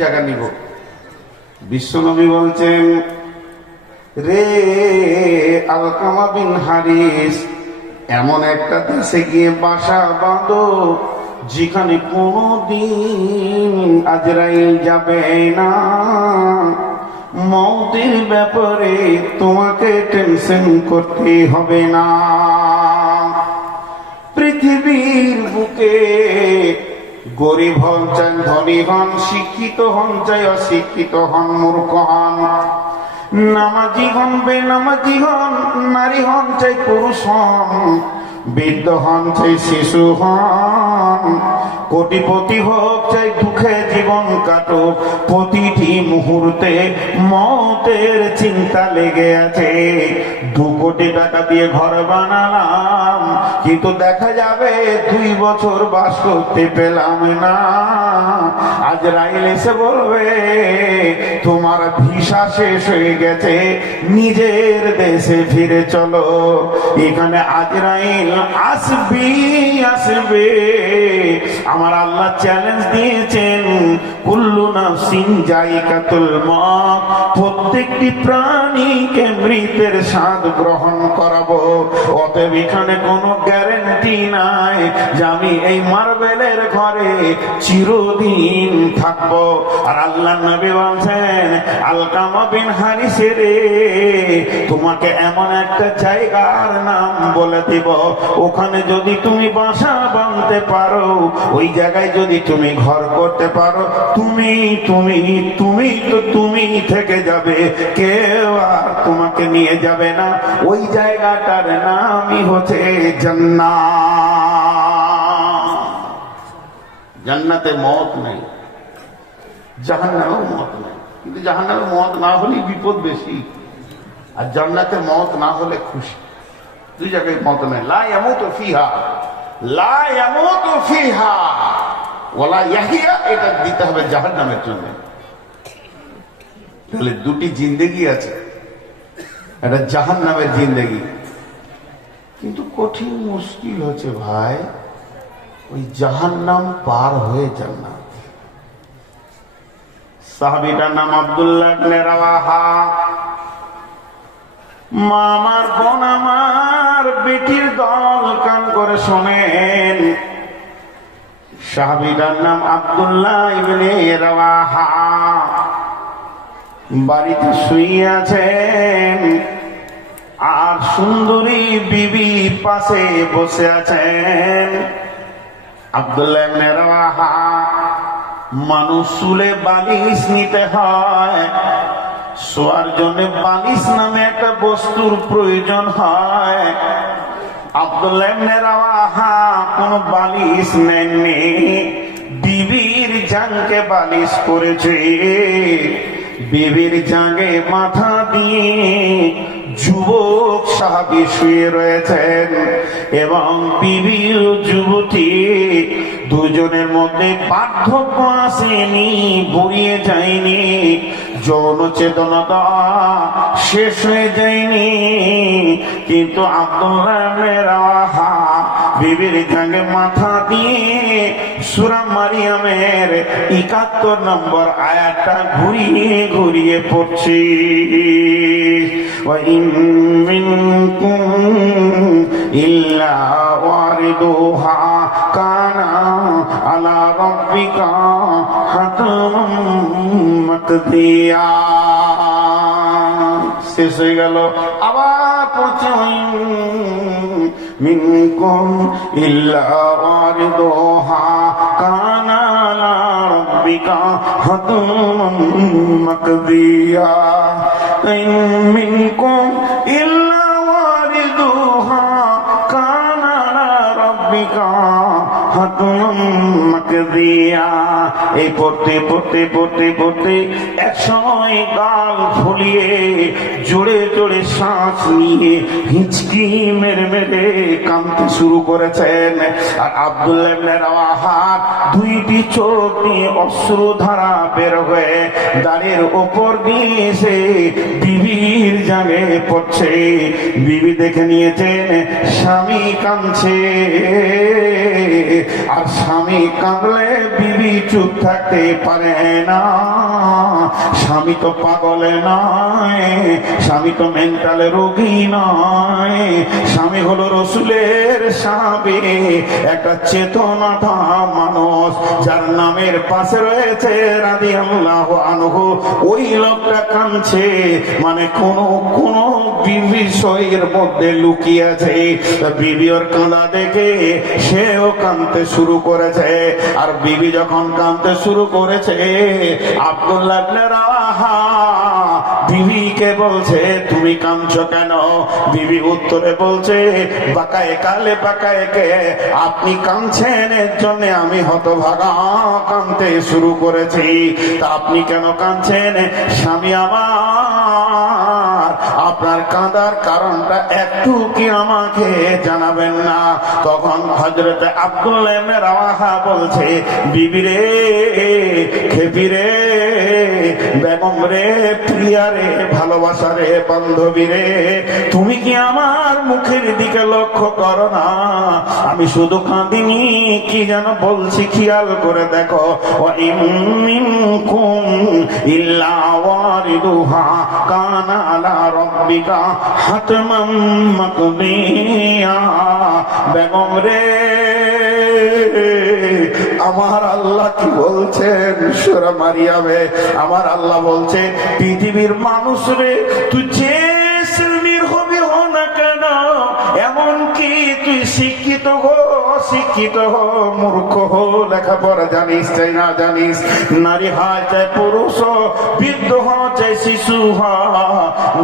জায়গা নিব। বিশ্বনবী বলছেন, রে আলকামা বিন হারিস, এমন একটা দেশে গিয়ে বাসা বাঁধো যেখানে কোনদিন আজরাইল যাবে না। মওতের ব্যাপারে তোমাকে টেনশন করতে হবে না। পৃথিবীর বুকে গরিব হন চাই ধনী হন, শিক্ষিত হন চাই অশিক্ষিত হন, মূর্খ হন, নামাজি হন বেনামাজি হন, নারী হন চাই পুরুষ হন, বৃদ্ধ হন চাই শিশু হন, কোটিপতি হোক চাই দুঃখে জীবন কাটুক, প্রতিটি মুহূর্তে মওতের চিন্তা লেগে আছে। 2 কোটি টাকা দিয়ে ঘর বানালাম, কিন্তু দেখা যাবে 2 বছর বাস করতে পেলাম না। আজরাইল এসে বলবে, তোমার ভিসা শেষ হয়ে গেছে, নিজের দেশে ফিরে চলো। এখানে আজরাইল আসবে। আমার আল্লাহ চ্যালেঞ্জ দিয়েছেন, কুল্লু নাফসিন যায়িকাতুল মউত, প্রত্যেকটি প্রাণীকে মৃত্যুর স্বাদ গ্রহণ করাবো। অতএব এখানে কোনো গ্যারান্টি নাই যে আমি এই মার্বেলের ঘরে চিরদিন থাকবো। আর আল্লাহ নবী বলছেন, আলকামা বিন হারিস রে, তোমাকে এমন একটা জায়গার নাম বলে দিব, ওখানে যদি তুমি বাসা বাঁধতে পারো, ওই জায়গায় যদি তুমি ঘর করতে পারো, তুমি থেকে যাবে, কেউ আর তোমাকে নিয়ে যাবে না। ওই জায়গাটার নামই হচ্ছে জান্নাত। জান্নাতে মওত নেই, জাহান্নামেও মওত নেই। কিন্তু জাহান্নামে মওত না হলেই বিপদ বেশি, আর জান্নাতে মওত না হলে খুশি। 2 জায়গায় মওত নেই। লা ইয়ামুতু ফিহা ওয়ালা ইয়াহিয়া, এটা দিতে হবে জাহান্নামের জন্য। তাহলে 2টি জিন্দেগি আছে, এটা জাহান্নামের জিন্দেগি। কিন্তু কঠিন মুশকিল হচ্ছে ভাই, ওই জাহান্নাম পার হয়ে জান্নাত। সাহাবীটার নাম আব্দুল্লাহ ইবনে রাওয়াহা। মা আমার, বোন আমার, বেটির দল কান করে শোনেন। সাহাবীটার নাম আব্দুল্লাহ ইবনে রাওয়াহা। বাড়িতে শুয়ে আছেন, আর সুন্দরী বিবি পাশে বসে আছেন। আব্দুল্লাহ ইবনে রাওয়াহা, মানুষ শুলে বালিশ নিতে হয়, শোয়ার জন্য বালিশ নামে একটা বস্তুর প্রয়োজন হয়। আব্দুল্লাহ ইবনে রাওয়াহা কোনো বালিশ নেননি, বিবির জাঙ্গে বালিশ করেছে। বিবির জাঙ্গে মাথা দিয়ে যুবক সাহাবী শুয়ে রয়েছেন, এবং বিবি ও যুবতী দুজনের মধ্যে পার্থক্য আসেনি, বুড়িয়ে যায়নি, যৌন চেতনতা শেষ হয়ে যায়নি। কিন্তু আব্দুল্লাহ ইবনে রাওয়াহা বিবির জাঙ্গে মাথা দিয়ে সূরা মারিয়ামের 71 নম্বর আয়াতটা ঘুরিয়ে ঘুরিয়ে পড়ছে। ওয়া ইন মিনকুম ইল্লা ওয়ারিদুহা কানা আলা রাব্বিকা হাতমান মাকদিয়া। শেষ হয়ে গেল, আবার পড়ছে, মিনকুম ইল্লা ওয়ারিদুহা কানা আলা রাব্বিকা হাতমান মাকদিয়া। মিনকুম ইল্লা ওয়ারিদুহা কানা আলা রাব্বিকা হাতমান মাকদিয়া। এই পড়তে পড়তে পড়তে পড়তে একসময় গাল ফুলিয়ে জোরে জোরে শ্বাস নিয়ে হিচকি মেরে মেরে কাঁদতে শুরু করেছেন। আর আব্দুল্লাহ ইবনে রাওয়াহা 2টি চোখ দিয়ে অশ্রুধারা বের হয়ে দাঁড়ের ওপর দিয়ে এসে বিবির জাঙ্গে পড়ছে। বিবি দেখে নিয়েছেন স্বামী কাঁদছে, আর স্বামী কাঁদলে বিবি চুপ থাকতে পারে না। স্বামী তো পাগলে নয়, স্বামী তো মেন্টালে রোগী নয়, স্বামী হলো রসুলের সাহাবী, একটা চেতনাটা মানুষ, যার নামের পাশে রয়েছে রাদিয়াল্লাহু আনহু। ওই লোকটা কাঁদছে, মানে কোন বিষয়ের মধ্যে লুকিয়েছে। বিবি ওর কাঁদা দেখে সেও কাঁদতে শুরু করেছে। আর বিবি যখন কাঁদতে শুরু করেছে, আব্দুল্লাহ ইবনে রাওয়াহা বিবিকে বলছে, তুমি কাঁদছো কেন? বিবি উত্তরে বলছে, বাকায়ে কালে বাকায়ে কে, আপনি কাঁদছেন এর জন্য আমি হতভাগা কাঁদতে শুরু করেছি। তা আপনি কেন কাঁদছেন স্বামী আমার? আপনার কাঁদার কারণটা একটু কি আমাকে জানাবেন না? তখন হযরত আব্দুল্লাহ ইবনে রাওয়াহা বলছে, বিবি রে, খেপি রে, বেগম রে, প্রিয়া রে, ভালোবাসা রে, বান্ধবী রে, তুমি কি আমার মুখের দিকে লক্ষ্য করো না? আমি শুধু কাঁদিনি, কি যেন বলছি খেয়াল করে দেখো। ওয়া ইন মিনকুম ইল্লা ওয়ারিদুহা কানা আলা রাব্বিকা হাতমান মাকদিয়া। বেগম রে, আমার আল্লাহ কি বলছেন সূরা মারিয়ামে? আমার আল্লাহ বলছে, পৃথিবীর মানুষ রে, তুই যে শ্রেণীর হবি হ না কেন, এমনকি তুই শিক্ষিত হো, অশিক্ষিত হো, মূর্খ হো, লেখাপড়া জানিস চাই না জানিস, নারী হয় চাই পুরুষ হো, বৃদ্ধ হো চাই শিশু হ,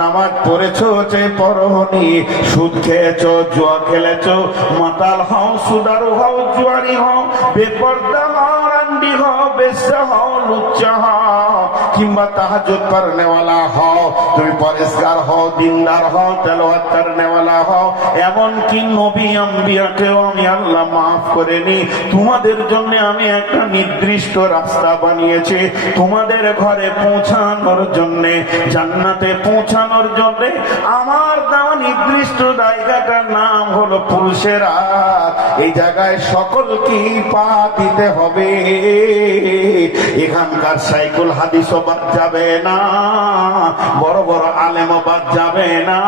নামাজ পড়েছো চাই পড়নি, সুদ খেয়েছো, জুয়া খেলেছো, মাতাল হও, সুদারু হও, জুয়ারি হও, বেপর্দা হও, রান্ডি হও, বেশ্যা হও, লুচ্চা হও, কিংবা তাহাজ্জুদ পড়নেওয়ালা হও, তুমি পরেশগার হও, দিনদার হও, তেলাওয়াত করনেওয়ালা হও, এমনকি নবী আম্বিয়াকেও আমি আল্লাহ মাফ করেনি। তোমাদের জন্য আমি একটা নির্দিষ্ট রাস্তা বানিয়েছি, তোমাদের ঘরে পৌঁছানোর জন্য, জান্নাতে পৌঁছানোর জন্য। আমার দেওয়া নির্দিষ্ট জায়গাটার নাম হলো পুলসেরাত। এই জায়গায় সকলকে পা দিতে হবে। এখানকার সাইকুল হাদিসও বাদ যাবে না, বড় বড় আলেমও বাদ যাবে না,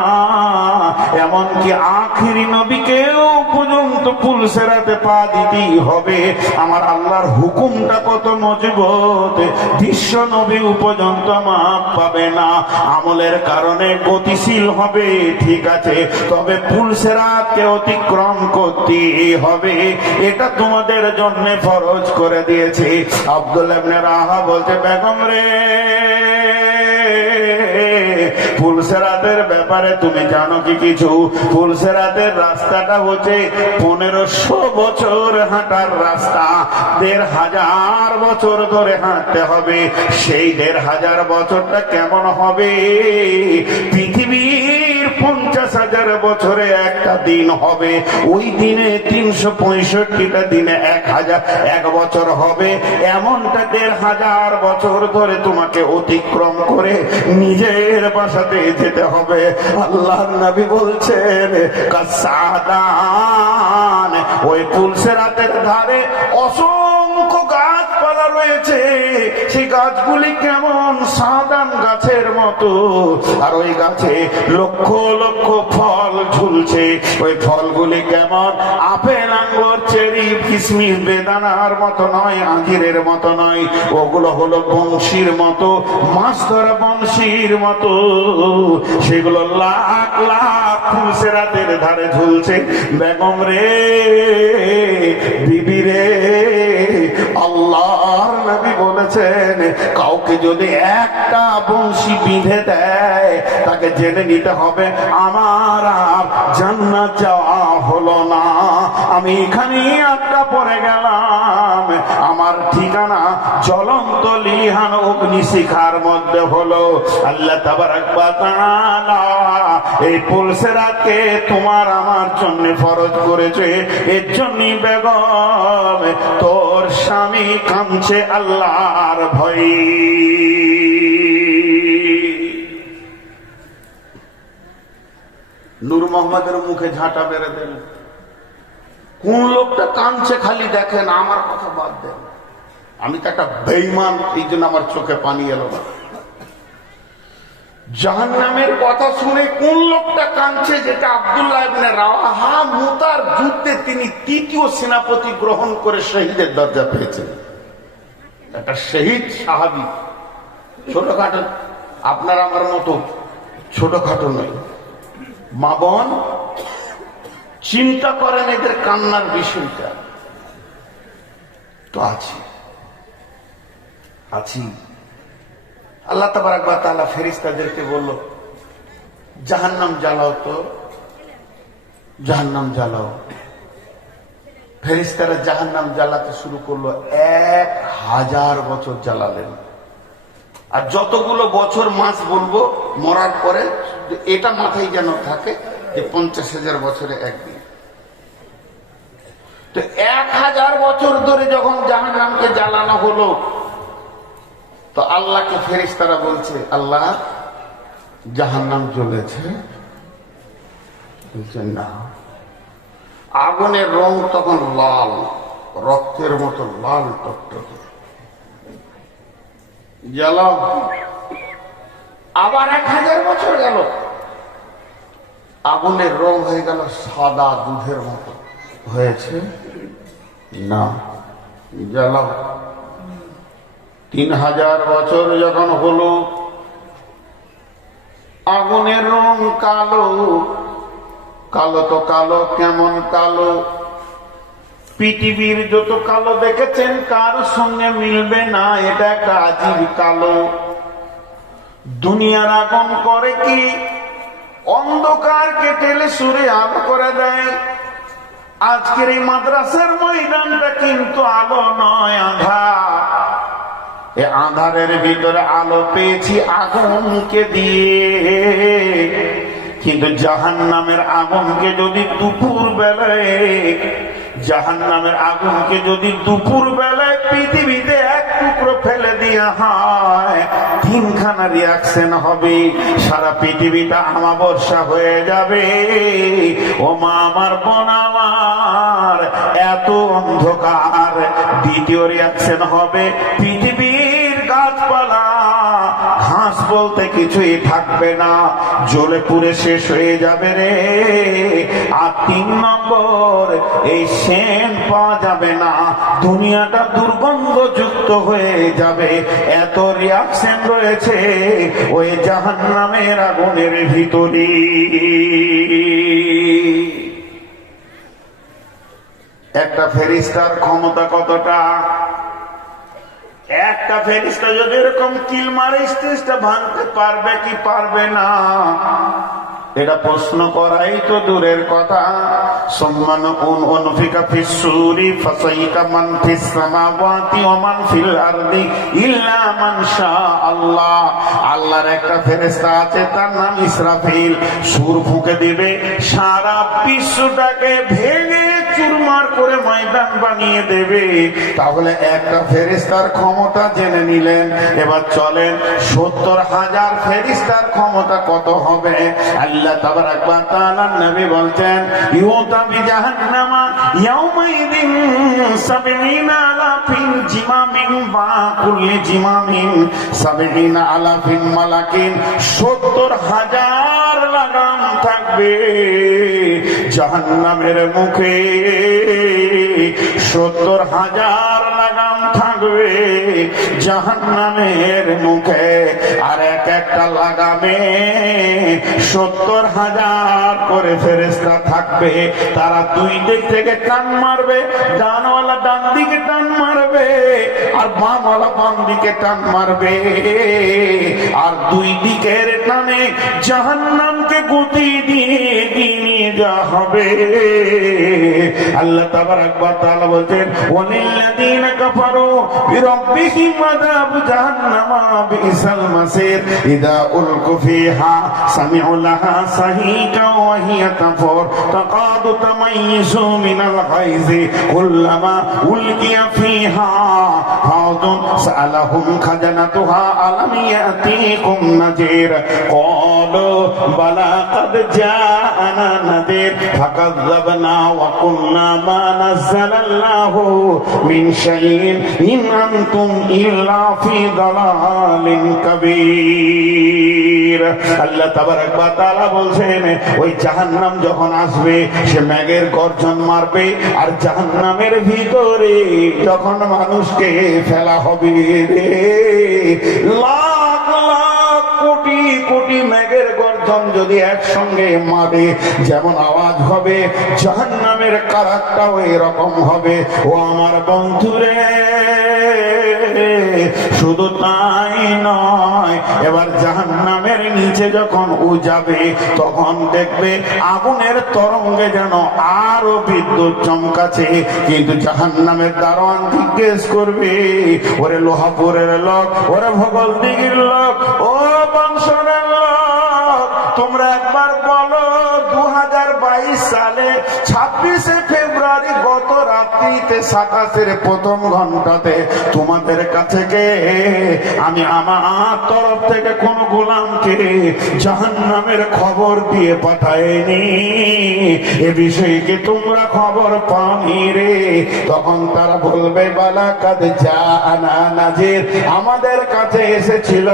এমনকি আখিরি নবীকেও পর্যন্ত পুলসেরাতে পা দিতেই হবে। আমার আল্লাহর হুকুমটা কত মজবুত, বিশ্ব নবী পর্যন্ত মাপ পাবে না। আমলের কারণে গতিশীল হবে ঠিক আছে, তবে পুলসেরাতকে অতিক্রম করতে হবে, এটা তোমাদের জন্য ফরজ করে দিয়েছে। আব্দুল্লাহ ইবনে রাওয়াহা বলতে, বেগম রে, পুলসেরাতের ব্যাপারে তুমি জানো কি কিছু? পুলসেরাতের রাস্তাটা হচ্ছে 1500 বছর হাঁটার রাস্তা, 1500 বছর ধরে হাঁটতে হবে। সেই 1500 বছরটা কেমন হবে? পৃথিবীর 50,000 বছরে একটা দিন হবে, ওই দিনে 365টা দিনে 1001 বছর হবে। এমনটা 1500 বছর ধরে তোমাকে অতিক্রম করে নিজের বাসাতে যেতে হবে। আল্লাহর নবী বলছেন, কাসাদান, ওই পুলসেরাতের ধারে অসংখ্য গাছপালা রয়েছে, সেই গাছগুলি কেমন সাদান গাছের মতো, আর ওই গাছে লক্ষ লক্ষ ফল ঝুলছে। ওই ফলগুলি কেমন? আপেল, আঙ্গুর, চেরি, কিশমিশ, বেদানার মতো নয়, আঞ্জিরের মতো নয়, ওগুলো হলো বংশীর মতো, মাছ ধরা বংশীর মতো। সেগুলো লাখ লাখ পুলসেরাতের ধারে ঝুলছে। বেগম রে, বিবি রে, আল্লাহর নবী বলেছেন, কাউকে যদি একটা বংশী বিঁধে দেয়, তাকে জেনে নিতে হবে আমার আর জান্নাত যাওয়া হলো না। আমি এখানেই আটকা পড়ে গেলাম, আমার ঠিকানা জ্বলন্ত লিহান অগ্নিশিখার মধ্যে হলো। আল্লাহ তাবারাক ওয়া তাআলা এই পুলসেরাতকে তোমার আমার জন্য ফরজ করেছে। এর জন্যই বেগম, তোর স্বামী কাঁদছে আল্লাহর ভয়ে। নূর মোহাম্মদের মুখে ঝাঁটা বেড়ে দেন, কোন লোকটা কাঁদছে খালি দেখেন, আমার কথা বাদ দেন। আমি তো একটা বেঈমান, এই জন্য আমার চোখে পানি এলো না। জাহান্নামের কথা শুনে কোন লোকটা কাঁদছে, যেটা আব্দুল্লাহ ইবনে রাওয়াহা মুতার যুদ্ধে তিনি তৃতীয় সেনাপতি গ্রহণ করে শহীদের দরজা পেয়েছেন। একটা শহীদ সাহাবী, ছোটখাটো, আপনার আমার মতো ছোটখাটো নয়। মা বোন চিন্তা করেন এদের কান্নার বিষয়টা। তো আছি আল্লাহ তাবারক ওয়া তাআলা ফেরেশতাদেরকে বলল, জাহান্নাম জ্বালাও, তো জাহান্নাম জ্বালাও। ফেরেশতারা জাহান্নাম জ্বালাতে শুরু করলো। 1000 বছর জ্বালালেন। আর যতগুলো বছর মাস বলবো মরার পরে, এটা মাথায় যেন থাকে যে 50,000 বছরে একদিন। তো 1000 বছর ধরে যখন জাহান্নামকে জ্বালানো হলো, তো আল্লাহকে ফেরেশতারা বলছে, আল্লাহ জাহান্নাম জ্বলেছে? বলছেন না। আগুনের রং তখন লাল, রক্তের মতো লাল টকটকে। জ্বালাও। আবার 1000 বছর গেল, আগুনের রং হয়ে গেল সাদা দুধের মতো হয়েছে না। জ্বালাও। 3000 বছর যখন হলো, আগুনের রং কালো। কালো তো কালো, কেমন কালো? পৃথিবীর যত কালো দেখেছেন কার সঙ্গে মিলবে না, এটা একটা আজীব কালো। দুনিয়ার আগুন করে কি? অন্ধকারকে টেলে সুরে আলো করে দেয়। আজকের এই মাদ্রাসার ময়দানটা কিন্তু আলো নয়, আঁধার। এ আঁধারের ভিতরে আলো পেয়েছি আগুনকে দিয়ে। কিন্তু জাহান্নামের আগুনকে যদি দুপুর বেলায়, জাহান্নামের আগুনকে যদি দুপুর বেলায় পৃথিবীতে এক টুকরো ফেলে দেওয়া হয়, 3খানা রিয়াকশন হবে। সারা পৃথিবীটা আমাবর্ষা হয়ে যাবে। ও মা আমার, বোন আমার, এত অন্ধকার। দ্বিতীয় রিয়াকশন হবে, পৃথিবীর গাছপালা, ঘাস বলতে কিছুই থাকবে না, জ্বলে পুড়ে শেষ হয়ে যাবে রে। আর 3 নম্বর, এই সেন্ট পাওয়া যাবে না, দুনিয়াটা দুর্গন্ধযুক্ত হয়ে যাবে। এত রিয়াকশন রয়েছে ওই জাহান্নামের আগুনের ভিতরে। একটা ফেরেশতার ক্ষমতা কতটা? একটা ফেরেশতা যদি এরকম কিল মারে, স্টেজটা ভাঙতে পারবে কি পারবে না, এটা প্রশ্ন করাই তো দূরের কথা। সম্মান উনফিকা ফিস সূরি ফাসাইকা মান ফিস সামাওয়াতি ওয়া মান ফিল আরদি ইল্লা মান শাআল্লাহ। আল্লাহর একটা ফেরেশতা আছে, তার নাম ইসরাফিল। সূর ফুঁকে দিবে, সারা বিশ্বটাকে ভেঙে চুরমার করে ময়দান বানিয়ে দেবে। তাহলে একটা ফেরেশতার ক্ষমতা জেনে নিলেন। এবার চলেন 70,000 ফেরেশতার ক্ষমতা কত হবে। আল্লাহ তাবারাক ওয়া তাআলা নবী বলছেন, ইউতা বিজাহান্নামা ইয়াউমাইদিন 70 আলাফিন জিমামিন বা কুল্লি জিমামিন 70 আলাফিন মালাকিন। 70,000 লাগাম থাকবে জাহান্নামের মুখে। 70,000 লাগাম থাকবে জাহান্নামের মুখে। আর একটা লাগামে 70,000 করে ফেরেশতা থাকবে। তারা দুই দিক থেকে টান মারবে, ডানওয়ালা ডান দিকে টান মারবে, আর বামওয়ালা বাম দিকে টান মারবে। আর দুই দিকের টানে জাহান্নামকে গতি দিয়ে নিয়ে যাওয়া হবে। আল্লাহ তাবারাক ওয়া তাআলা বলেন, ওয়ালিল্লাযীনা কাফারু বিরাব্বিহিম আযাবু জাহান্নামা বিইসাল মাসির ইযা উলকু ফিহা সামি'ু লাহা সাহিকা ওয়া হিয়া তাফুর তাকাদু তামাইয়িজু মিনাল গায়জি কুল্লামা উলকিয়া ফিহা ফাউদুন সাআলাহুম খাজানাতুহা আলাম ইয়াতিকুম নাযীর ক্বালু বালা কাদ জাআনা নাযীর ফাকাযযাবনা ওয়া কুলনা মা নাযালাল্লাহু মিন শাইইন ইন আনতুম ইল্লা ফি দালালিন কাবীর। আল্লাহ তাবারক ওয়া তাআলা বলছেন ওই জাহান্নাম যখন আসবে সে মেঘের গর্জন মারবে, আর জাহান্নামের ভিতরে যখন মানুষকে ফেলা হবে রে, লাখ লাখ কোটি কোটি মেঘের গর্জন যদি একসঙ্গে মারে যেমন আওয়াজ হবে, জাহান্নামের কারাকটাও এরকম হবে। ও আমার বন্ধুরে, শুধু তাই নয়, এবার জাহান্নামের নিচে যখন ও যাবে তখন দেখবে আগুনের তরঙ্গে যেন আরো বিদ্যুৎ চমকাছে, কিন্তু জাহান্নামের দারোয়ান জিজ্ঞেস করবে, ওরে লোহাপুরের লোক, ওরে ভগলদিঘির লোক, ও বংশরের লোক, তোমরা একবার বলো 2022 সালে 26শে ফেব্রুয়ারি গত রাত্রিতে 27-এর প্রথম ঘন্টাতে তোমাদের কাছে কে আমি আমার তরফ থেকে কোন গোলামকে জাহান্নামের খবর দিয়ে পাঠাইনি? এ বিষয়ে কি তোমরা খবর পাওনি রে? তখন তারা বলবে বালা কাদ জাআনা নাযীর, আমাদের কাছে এসেছিল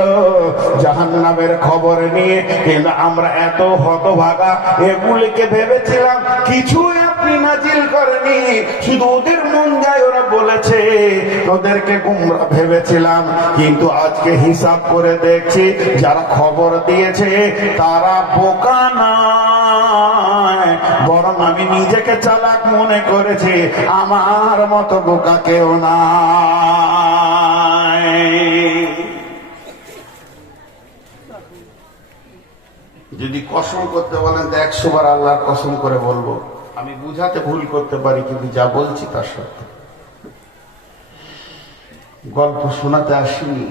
জাহান্নামের খবর নিয়ে, কিন্তু আমরা এত হতভাগা এগুলিকে ভেবেছিলাম কিছুই আপনি নাজিল করেনি, শুধু ওদের মন যায় ওরা বলেছে, ওদেরকে গোমরা ভেবেছিলাম। কিন্তু আজকে হিসাব করে দেখছি যারা খবর দিয়েছে তারা বোকা নয়, বরং আমি নিজেকে চালাক মনে করেছি, আমার মতো বোকা কেউ নাই। যদি কসম করতে বলেন তো 100 বার আল্লাহর কসম করে বলবো। আমি বুঝাতে ভুল করতে পারি, কিন্তু যা বলছি তার সত্য। গল্প শোনাতে আসিনি।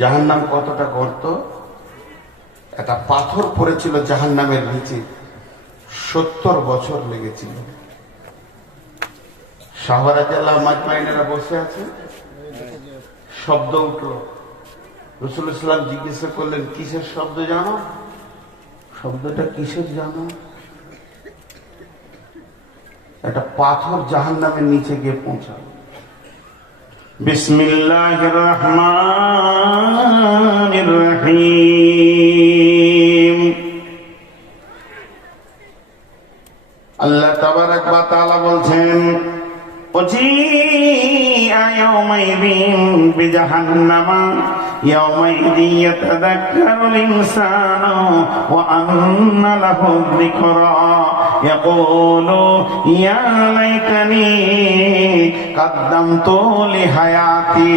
জাহান্নাম কতটা গর্ত, একটা পাথর পড়েছিল জাহান্নামের নিচে, 70 বছর লেগেছিল। শাহরাজাল্লাহ মাজমাইনেরা বসে আছে, শব্দ উঠল। রাসূলুল্লাহ সাল্লাল্লাহু আলাইহি ওয়াসাল্লাম জিজ্ঞাসা করলেন, কিসের শব্দ জানো? শব্দটা কিসের জানো? একটা পাথর জাহান্নামের নিচে গিয়ে পৌঁছাল। বিসমিল্লাহির রহমানির রহিম। আল্লাহ তাবারাক ওয়া তাআলা বলছেন, ওয়াজিআ ইয়াওমাইযিন বিজাহান্নামা ইয়াওমাইযিন ইয়াতাযাক্কারুল ইনসানু ওয়া আন্না লাহু যিকরা ইয়াকুলু ইয়া লাইতানি কাদ্দামতু লিহায়াতি।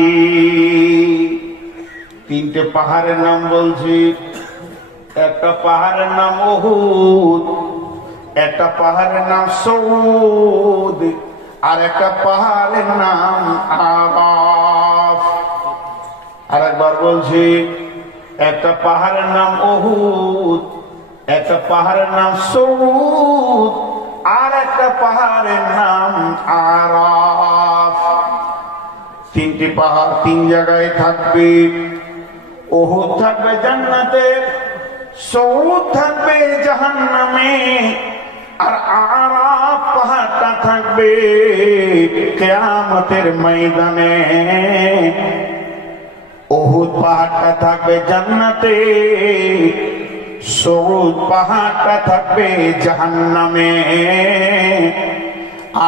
তিনটে পাহাড়ের নাম বলছি। একটা পাহাড়ের নাম উহুদ, একটা পাহাড়ের নাম সৌদ, আর একটা পাহাড়ের নাম আরাফ। আর একবার বলছি, একটা পাহাড়ের নাম উহুদ, একটা পাহাড়ের নাম সৌদ, আর একটা পাহাড়ের নাম আরাফ। তিনটি পাহাড় তিন জায়গায় থাকবে। উহুদ থাকবে জান্নাতে, সৌদ থাকবে জাহান্নামে, আর আরাফ পাহাড়টা থাকবে কিয়ামতের ময়দানে। উহুদ পাহাড়টা থাকবে জান্নাতে, সৌদ পাহাড়টা থাকবে জাহান্নামে,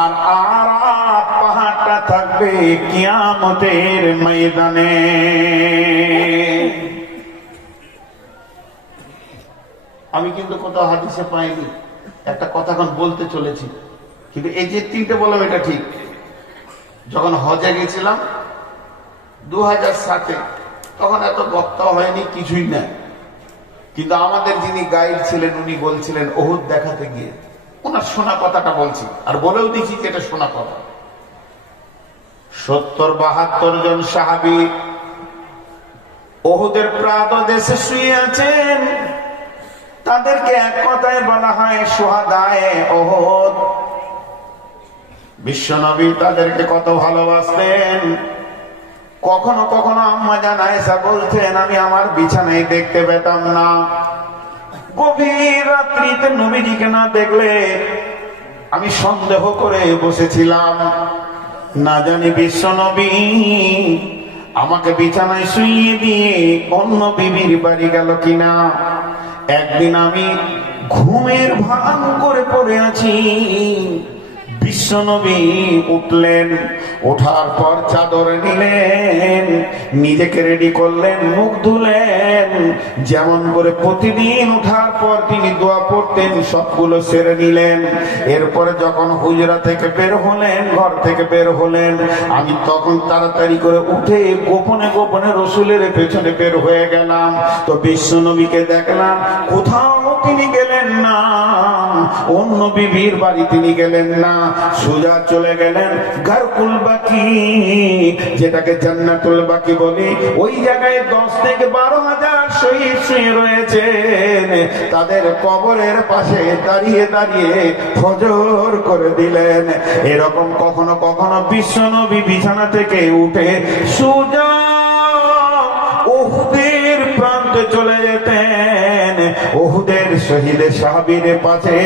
আর আরাফ পাহাড়টা থাকবে কিয়ামতের ময়দানে। আমি কিন্তু কোথাও হাদিসে পাইনি, একটা কথা এখন বলতে চলেছি, কিন্তু এই যে তিনটে বললাম এটা ঠিক। যখন হজে গেছিলাম 2007-এ, তখন এত বক্তাও হয়নি, কিছুই না, কিন্তু আমাদের যিনি গাইড ছিলেন উনি বলছিলেন উহুদ দেখাতে গিয়ে, ওনার শোনা কথাটা বলছি, আর বলেও দেখি যে এটা শোনা কথা। 70-72 জন সাহাবী উহুদের প্রান্তদেশে শুয়ে আছেন। তাদেরকে এক কথায় বলা হয় শুহাদায়ে উহুদ। বিশ্বনবী তাদেরকে কত ভালোবাসতেন, কখনো কখনো আম্মা জান আয়েশা বলতেন আমি আমার বিছানায় দেখতে পেতাম না। গভীর রাত্রিতে নবীজিকে না দেখলে আমি সন্দেহ করে বসেছিলাম, না জানি বিশ্ব নবী আমাকে বিছানায় শুইয়ে দিয়ে অন্য বিবির বাড়ি গেল কিনা। একদিন আমি ঘুমের ভান করে পড়ে আছি, বিশ্বনবী উঠলেন, ওঠার পর চাদর নিলেন, নিজেকে রেডি করলেন, মুখ ধুলেন, যেমন করে প্রতিদিন ওঠার পর তিনি দোয়া পড়তেন সবগুলো সেরে নিলেন। এরপরে যখন হুজরা থেকে বের হলেন, ঘর থেকে বের হলেন, আমি তখন তাড়াতাড়ি করে উঠে গোপনে গোপনে রসুলের পেছনে বের হয়ে গেলাম। তো বিশ্বনবীকে দেখলাম কোথাও তিনি গেলেন না, অন্য বিবির বাড়ি তিনি গেলেন না, সোজা চলে গেলেন গারকুল বাকি, যেটাকে জান্নাতুল বাকি বলি। ওই জায়গায় 10 থেকে 12,000 শহীদ শুয়ে রয়েছেন, তাদের কবরের পাশে দাঁড়িয়ে দাঁড়িয়ে ফজর করে দিলেন। এরকম কখনো কখনো বিশ্বনবী বিছানা থেকে উঠে সোজা উহুদের প্রান্তে চলে যেতেন, উহুদের শহীদের সাহাবীর পাশে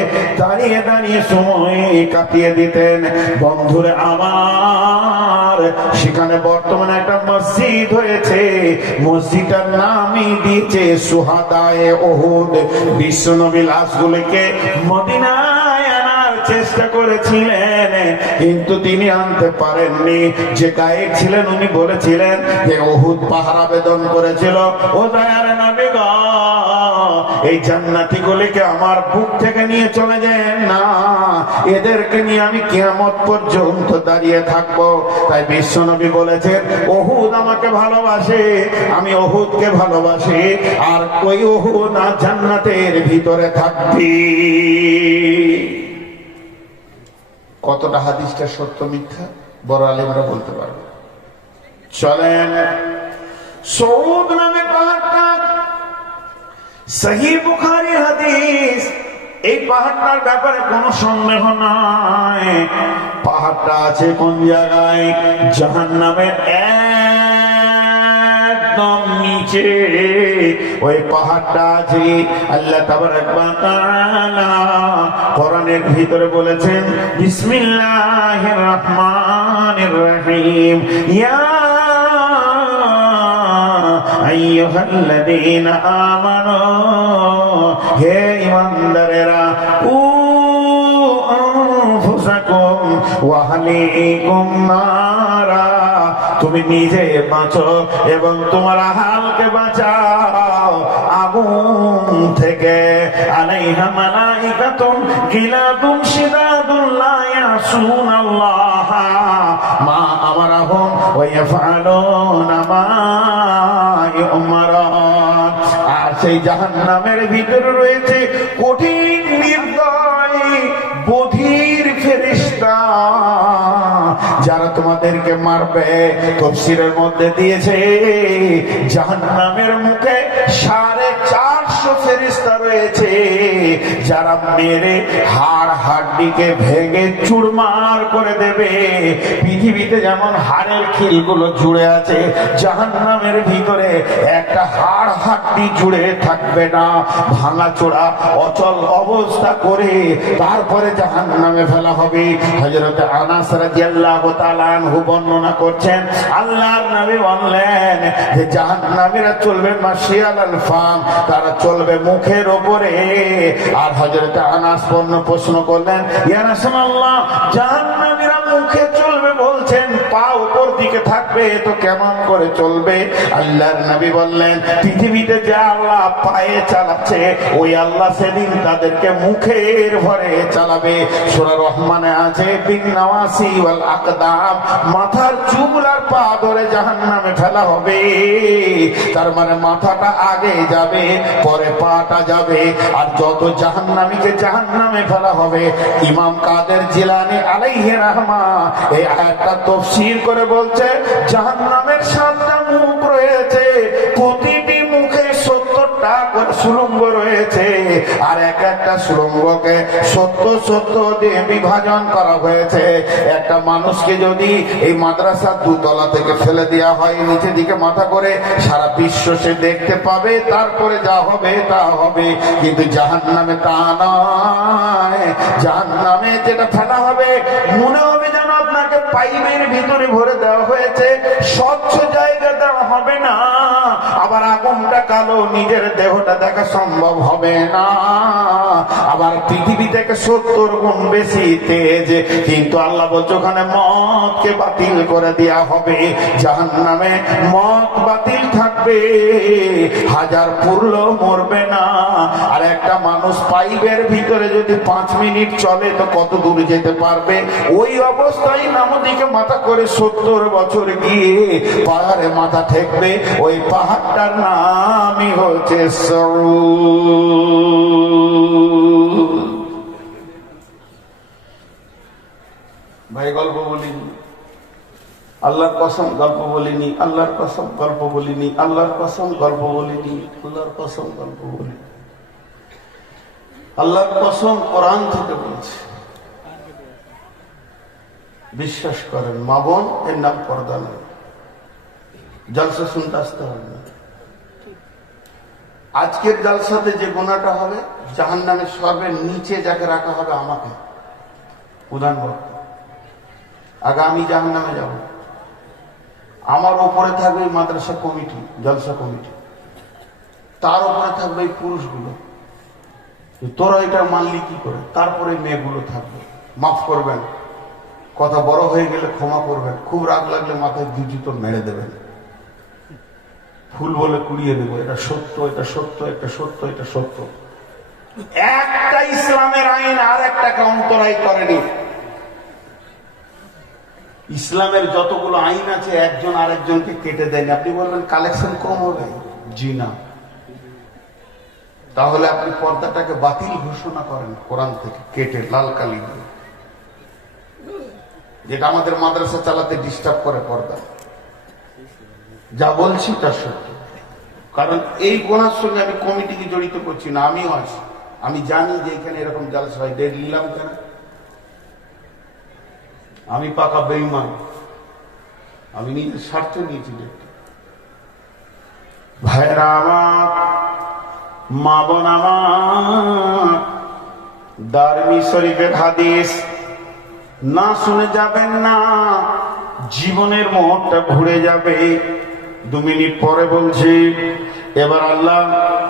দাঁড়িয়ে দাঁড়িয়ে সময় কাটিয়ে দিতেন। বন্ধুরা আমার, সেখানে বর্তমানে একটা মসজিদ হয়েছে, মসজিদটার নামই দিয়েছে সুহাদায়ে উহুদ। বিশ্বনবী লাশগুলোকে মদিনায় আনার চেষ্টা করেছিলেন, কিন্তু তিনি আনতে পারেননি। যে গায়েব ছিলেন উনি বলেছিলেন যে উহুদ পাহাড় আবেদন করেছিল, ও দয়ার নবী গো, এই জান্নাতি গুলিকে আমার বুক থেকে নিয়ে চলে যান না, এদেরকে নিয়ে আমি কিয়ামত পর্যন্ত দাঁড়িয়ে থাকবো। তাই বিশ্বনবী বলেছেন উহুদ আমাকে ভালোবাসে, আমি উহুদকে ভালোবাসি, আর ওই উহুদ না জান্নাতের ভিতরে থাকবি। কতটা হাদিসটা সত্য মিথ্যা বড় আলেমরা বলতে পারবে। চলেন, সৌদ নামে পাহাড়টা, সহিহ বুখারী হাদিস, এই পাহাড়টার ব্যাপারে কোনো সন্দেহ নাই। পাহাড়টা আছে কোন জায়গায়? জাহান্নামের একদম নিচে ওই পাহাড়টা আছে। আল্লাহ তাবারক ওয়া তাআলা কোরআনের ভিতরে বলেছেন বিসমিল্লাহির রহমানির রহিম, ইয়া আইয়ুহাল্লাযীনা আমানু, হে ঈমানদারেরা, কু আনফুসাকুম ওয়া আহলিকুম নারা, তুমি নিজে বাঁচো এবং তোমার আহলকে বাঁচাও আগুন থেকে। আলাইহা মালাইকাতুন গিলাদুন শিদাদুন লা ইয়াসুনাল্লাহ মা আমারাহুম ওয়া ইয়াফআলুনা মা ইউমারুন। আর সেই জাহান্নামের ভিতরে রয়েছে কঠিন নির্দয় বধির ফেরেশতা, যারা তোমাদেরকে মারবে। তাফসীরের মধ্যে দিয়েছে জাহান্নামের মুখে 450 ফেরেশতা রয়েছে, যারা মেরে হাড় হাড্ডিকে ভেঙে চুরমার করে দেবে। পৃথিবীতে যেমন হাড়ের খিলগুলো জুড়ে আছে, জাহান্নামের ভিতরে একটা হাড় হাড্ডি জুড়ে থাকবে না, ভাঙা চোরা অচল অবস্থা করে তারপরে জাহান্নামে ফেলা হবে। হযরত আনাস রাদিয়াল্লাহু তাআলা আনহু বর্ণনা করছেন, আল্লাহর নবী বললেন যে জাহান্নামীরা চলবে মাশিয়াল ফাম, তারা চলবে মুখের উপরে। আর হযরত আনাস প্রশ্ন করলেন, ইয়া রাসূলুল্লাহ, জাহান্নামীরা মুখে চলবে বলছেন, পা উপর দিকে থাকবে, তো কেমন করে চলবে? আল্লাহর নবী বললেন, পৃথিবীতে যে আল্লাহ পায়ে চালাচ্ছে, ওই আল্লাহ সেদিন তাদেরকে মুখের ভরে চালাবে। সূরা রহমানে আছে বিন নাওয়াসি ওয়াল আকদাম, মাথার চুল আর পা ধরে জাহান্নামে ফেলা হবে। তার মানে মাথাটা আগে যাবে, পরে পাটা যাবে, আর যত জাহান্নামীকে জাহান্নামে ফেলা হবে। ইমাম কাদের জিলানী আলাইহি রাহমা এই আয়াতটা তাফসীর করে বলছে, জাহান্নামের 7টা মুখ রয়েছে, প্রতিটি মুখে 70টা করে সুড়ঙ্গ রয়েছে, আর এক একটা সুড়ঙ্গকে সত্য সত্য দিয়ে বিভাজন করা হয়েছে। একটা মানুষকে যদি এই মাদ্রাসার দুতলা থেকে ফেলে দেওয়া হয় নিচে দিকে মাথা করে, সারা বিশ্ব সে দেখতে পাবে, তারপরে যা হবে তা হবে। কিন্তু জাহান্নামে তা নয়। জাহান্নামে যেটা ফেলা হবে মনে হবে যেন আপনাকে পাইপের ভিতরে ভরে দেওয়া হয়েছে, স্বচ্ছ জায়গা দেওয়া হবে না। আবার আগুনটা কালো, নিজের দেহটা দেখা সম্ভব হবে না। আবার পৃথিবী থেকে 70 গুণ বেশি তেজ। কিন্তু আল্লাহ বলছে ওখানে মতকে বাতিল করে দেওয়া হবে। জাহান্নামে মত বাতিল থাকবে, হাজার পুরলেও মরবে না। আর একটা মানুষ পাইপের ভিতরে যদি 5 মিনিট চলে তো কত দূর যেতে পারবে? ওই অবস্থায় নামদিকে মাথা করে 70 বছর গিয়ে পাহাড়ে মাথা ঠেকবে। ওই পাহাড়টার নামই হচ্ছে ভাই গল্প বলিনি, আল্লাহর কসম গল্প বলিনি, আল্লাহর কসম গল্প বলিনি, আল্লাহর কসম গল্প বলিনি, আল্লাহর কসম গল্প বলিনি। আল্লাহর কসম কোরআন থেকে বলছে। বিশ্বাস করেন মা বোন, এর নাম পর্দা নয়। জলসা শুনতে আসতে হবে না। আজকের জলসাতে যে গুনাহটা হবে, জাহান্নামের সর্বের নিচে যাকে রাখা হবে আমাকে, প্রধান বক্তা। আগে আমি জাহান্নামে যাব, আমার উপরে থাকবে মাদ্রাসা কমিটি, জলসা কমিটি, তার উপরে থাকবে এই পুরুষগুলো। তোরা এটা মানলি কি করে? তারপরে মেয়েগুলো থাকবে। মাফ করবেন, কথা বড় হয়ে গেলে ক্ষমা করবেন, খুব রাগ লাগলে মাথায় 2 জুতো মেরে দেবেন, ফুল বলে কুড়িয়ে দেবো। এটা সত্য, এটা সত্য, এটা সত্য, এটা সত্য। একটা ইসলামের আইন আর একটাকে অন্তরায় করেনি। ইসলামের যতগুলো আইন আছে একজন আরেকজনকে কেটে দেয়নি। আপনি বলবেন কালেকশন কম হবে, জি না। তাহলে আপনি পর্দাটাকে বাতিল ঘোষণা করেন কোরআন থেকে কেটে, লাল কালি দিয়ে, যেটা আমাদের মাদ্রাসা চালাতে ডিস্টার্ব করে। পর্দা যা বলছি তা সত্য। কারণ এই গোনার সঙ্গে আমি কমিটিকে জড়িত করছি না, আমিও আছি। আমি জানি যে এখানে এরকম জালসা হয়। ডেট নিলাম কেন? আমি পাকা বেঈমান, আমি নিজের স্বার্থ নিয়েছি ডেট। ভাইরা আমার, মা বোন আমার, দারমি শরীফের হাদিস না শুনে যাবেন না, জীবনের মোহটা ঘুরে যাবে। 2 মিনিট পরে বলছি। এবার আল্লাহ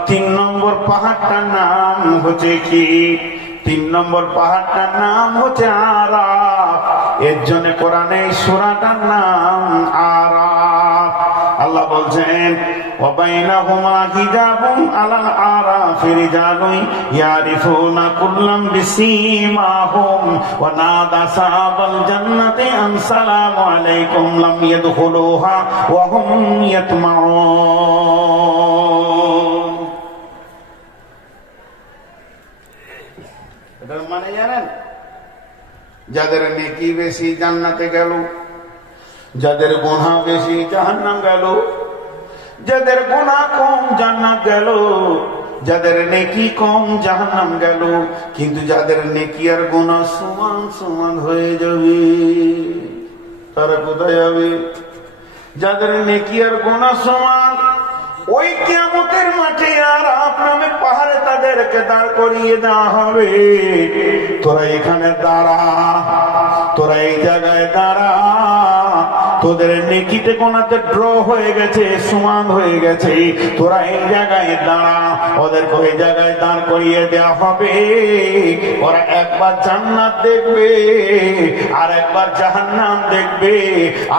3 নম্বর পাহাড়টার নাম হচ্ছে কি? 3 নম্বর পাহাড়টার নাম হচ্ছে আরাফ। এর জন্য কোরআনে সূরাটার নাম আরাফ। আল্লাহ বলছেন ওয়াবাইনাহুমা হিজাবুন আলাল আরাফি রিজালুন ইয়ারিফুনা কুল্লাম বিসীমাহুম ওয়া নাদা সাহাবাল জান্নাতি আন সালামু আলাইকুম লাম ইয়াদখুলুহা ওয়া হুম ইয়াতমাউন। এটার মানে জানেন? যাদের নেকি বেশি জান্নাতে গেল, যাদের গুনাহ বেশি জাহান্নাম গেল, যাদের গুনাহ কম জান্নাত গেল, যাদের নেকি কম জাহান্নাম গেল। কিন্তু যাদের নেকি আর গুনাহ সমান সমান হয়ে যাবে, তারা কোথায় যাবে? যাদের নেকি আর গুনাহ সমান, ওই কিয়ামতের মাঠে আর আপনামে পাহাড়ে তাদেরকে দাঁড় করিয়ে দেওয়া হবে। তোরা এখানে দাঁড়া, তোরা এই জায়গায় দাঁড়া, তোদের নেকিতে গোনাতে ড্র হয়ে গেছে, সমান হয়ে গেছে, তোরা এই জায়গায় দাঁড়া। ওদেরকে ওই জায়গায় দাঁড় করিয়ে দেওয়া হবে। ওরা একবার জান্নাত দেখবে আর একবার জাহান্নাম দেখবে,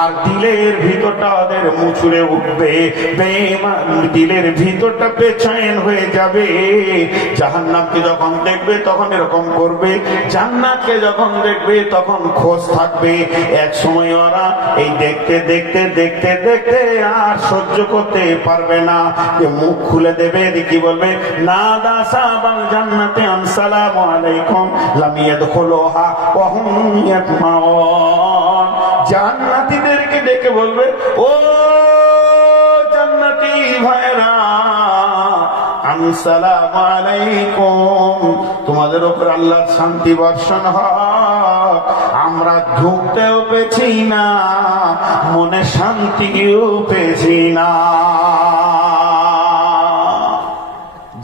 আর দিলের ভিতরটা ওদের মুচুরে উঠবে, দিলের ভিতরটা বেচैन হয়ে যাবে। জাহান্নামকে যখন দেখবে তখন এরকম করবে, জান্নাতকে যখন দেখবে তখন খোঁজ থাকবে। এক সময় ওরা এই দেখতে দেখতে দেখতে দেখতে আর সহ্য করতে পারবে না, মুখ খুলে দেবে, কি বলবে? নাদা সাহাবাল জান্নাতি আন সালামু আলাইকুম লাম ইয়াদখুলুহা ওয়া হুম ইয়াতমাউন। জান্নাতীদেরকে ডেকে বলবে, ও জান্নাতি ভাইরা, আমি আসসালামু আলাইকুম, তোমাদের উপর আল্লাহর শান্তি বর্ষণ হোক। আমরা ঢুকতেও পেছি না, মনে শান্তিও পেছি না।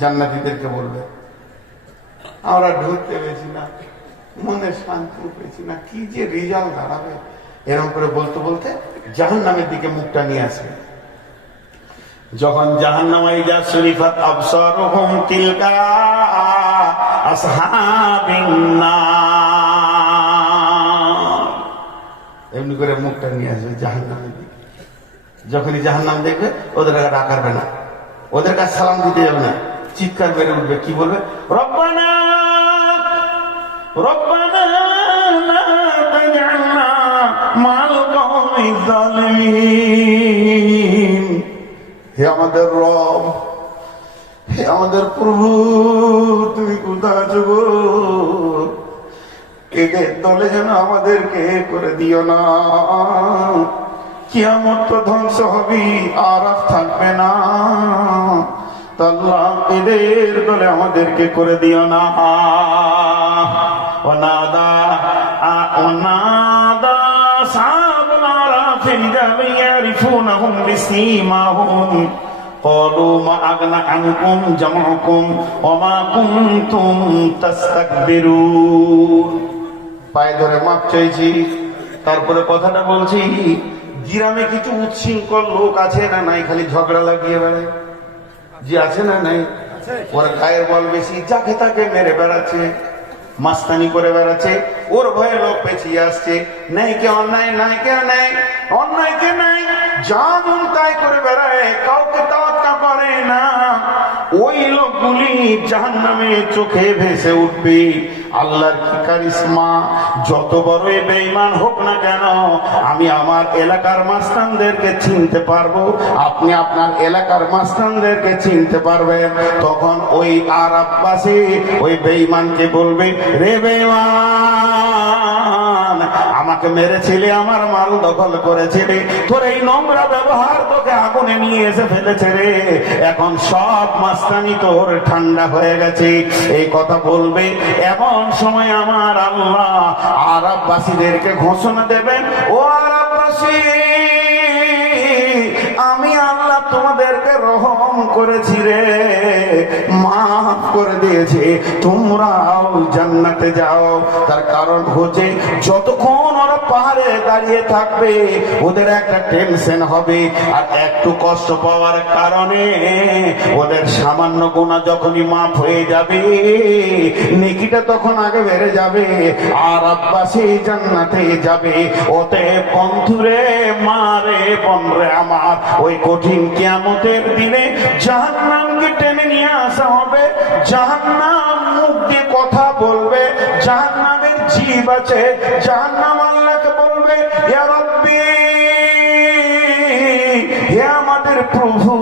জান্নাতীদেরকে বলবে আমরা ঢুকতে পেছি না, মনে শান্তিও পেছি না, কি যে রেজাল্ট দাঁড়াবে। এরকম করে বলতে বলতে জাহান্নামের দিকে মুখটা নিয়ে আসবে। যখন জাহান্নামাই যা শরীফাত আবসারুহুম তিলকা আসহাবিন নার, এমনি করে মুখটা নিয়ে আসবে জাহান্নামের দিকে। যখনই জাহান্নাম দেখবে ওদের কাছে ডাকারবে না, ওদের কাছে সালাম দিতে যাবে না, চিৎকার বেড়ে উঠবে। কি বলবে? রব্বানা রব্বানা লা তাজআলনা মাল কওমিজ জালিমিন। হে আমাদের রব, হে আমাদের প্রভু, তুমি কোথায় আছো গো? এদের দলে যেন আমাদেরকে করে দিও না। কিয়ামত তো ধ্বংস হবি, আর থাকবে না। আল্লাহ এদের দলে আমাদেরকে করে দিও না। ওনাদা ওনাদা সাহাবুল আরাফি ইয়ারিফুনহুম বিসীমাহুম قالوا ما أغنى عنكم جمعكم وما كنتم تستكبرون। পায়ে ধরে মাপ চাইছি, তারপরে কথাটা বলছি। গ্রামে কিছু উচ্ছৃঙ্খল লোক আছে না নাই? খালি ঝগড়া লাগিয়ে বেড়ায়, যে আছে না নাই? ওর গায়ের বল বেশি, যাকে তাকে মেরে বেড়াচ্ছে, মাস্তানি করে বেড়াচ্ছে, ওর ভয়ে লোক পেছিয়ে আসছে। নেই কে অন্যায়, নাই কে নাই, অন্যায়কে নাই, যা মন তাই করে বেড়ায়, কাউকে তাওয়াক্কা করে না। ওই লোকগুলি জাহান্নামে চোখে ভেসে উঠবে। আল্লাহর কি কারিশমা! যত বড়ই বেঈমান হোক না কেন, আমি আমার এলাকার মাস্তানদেরকে চিনতে পারবো, আপনি আপনার এলাকার মাস্তানদেরকে চিনতে পারবেন। তখন ওই আরাববাসী ওই বেঈমানকে বলবে, রে বেঈমান, আমাকে মেরেছিলে, আমার মাল দখল করেছিলে, তোর এই নোংরা ব্যবহার তোকে আগুনে নিয়ে এসে ফেলেছে রে। এখন সব মাস্তানি তোর ঠান্ডা হয়ে গেছে। এই কথা বলবে, এমন সময় আমার আল্লাহ আরববাসীদেরকে ঘোষণা দেবেন, ও আরববাসী, আমি আল্লাহ তোমাদেরকে রহম করেছি রে, মাফ করে দিয়েছি, তোমরাও জান্নাতে যাও। তার কারণ হচ্ছে যতক্ষণ ওরা পাহাড়ে দাঁড়িয়ে থাকবে ওদের একটা টেনশন হবে, আর একটু কষ্ট পাওয়ার কারণে ওদের সামান্য গুনাহ যখনই মাফ হয়ে যাবে, নেকিটা তখন আগে বেড়ে যাবে, আর আব্বাসী জান্নাতে যাবে। ওতে বন্ধুরে, মারে বনরে আমার, ওই কঠিন কিয়ামতের দিনে জাহান্নামকে টেনে নিয়ে আসা হবে। জাহান্নাম মুখ দিয়ে কথা বলবে, জাহান্নামের জীব আছে, জাহান্নাম আল্লাহকে বলবে, ইয়া রাব্বি, হে আমাদের প্রভু,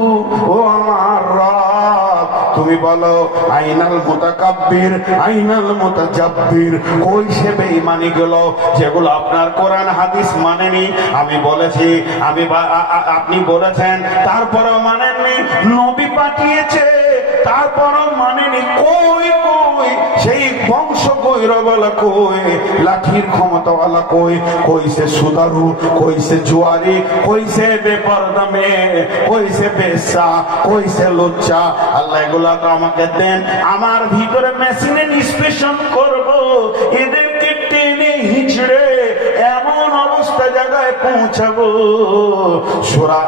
ও আমার রব, তুমি বলো আইনাল মুতাকাব্বির, আইনাল মুতাজাব্বির, কই সে বেঈমানি গুলো যেগুলো আপনার কোরআন হাদিস মানেনি? আমি বলেছি, আপনি বলেছেন, তারপরেও মানেননি। নবী পাঠিয়েছে, তারপরেও মানেনি। কই কই সেই বংশ গৈরবলা, কই লাঠির ক্ষমতাওয়ালা, কই কইছে সুদারু, কইছে জুয়ারি, কইছে বেপরদা মেয়ে, কইছে বেশ্যা, কইছে লুচ্চা। আল্লাহ এগুলাকে আমাকে দেন, আমার ভিতরে মেশিনে নিষ্পেষণ করব, এদেরকে টেনে হিচড়ে এমন অবস্থা জায়গায় পৌঁছাবো। সূরা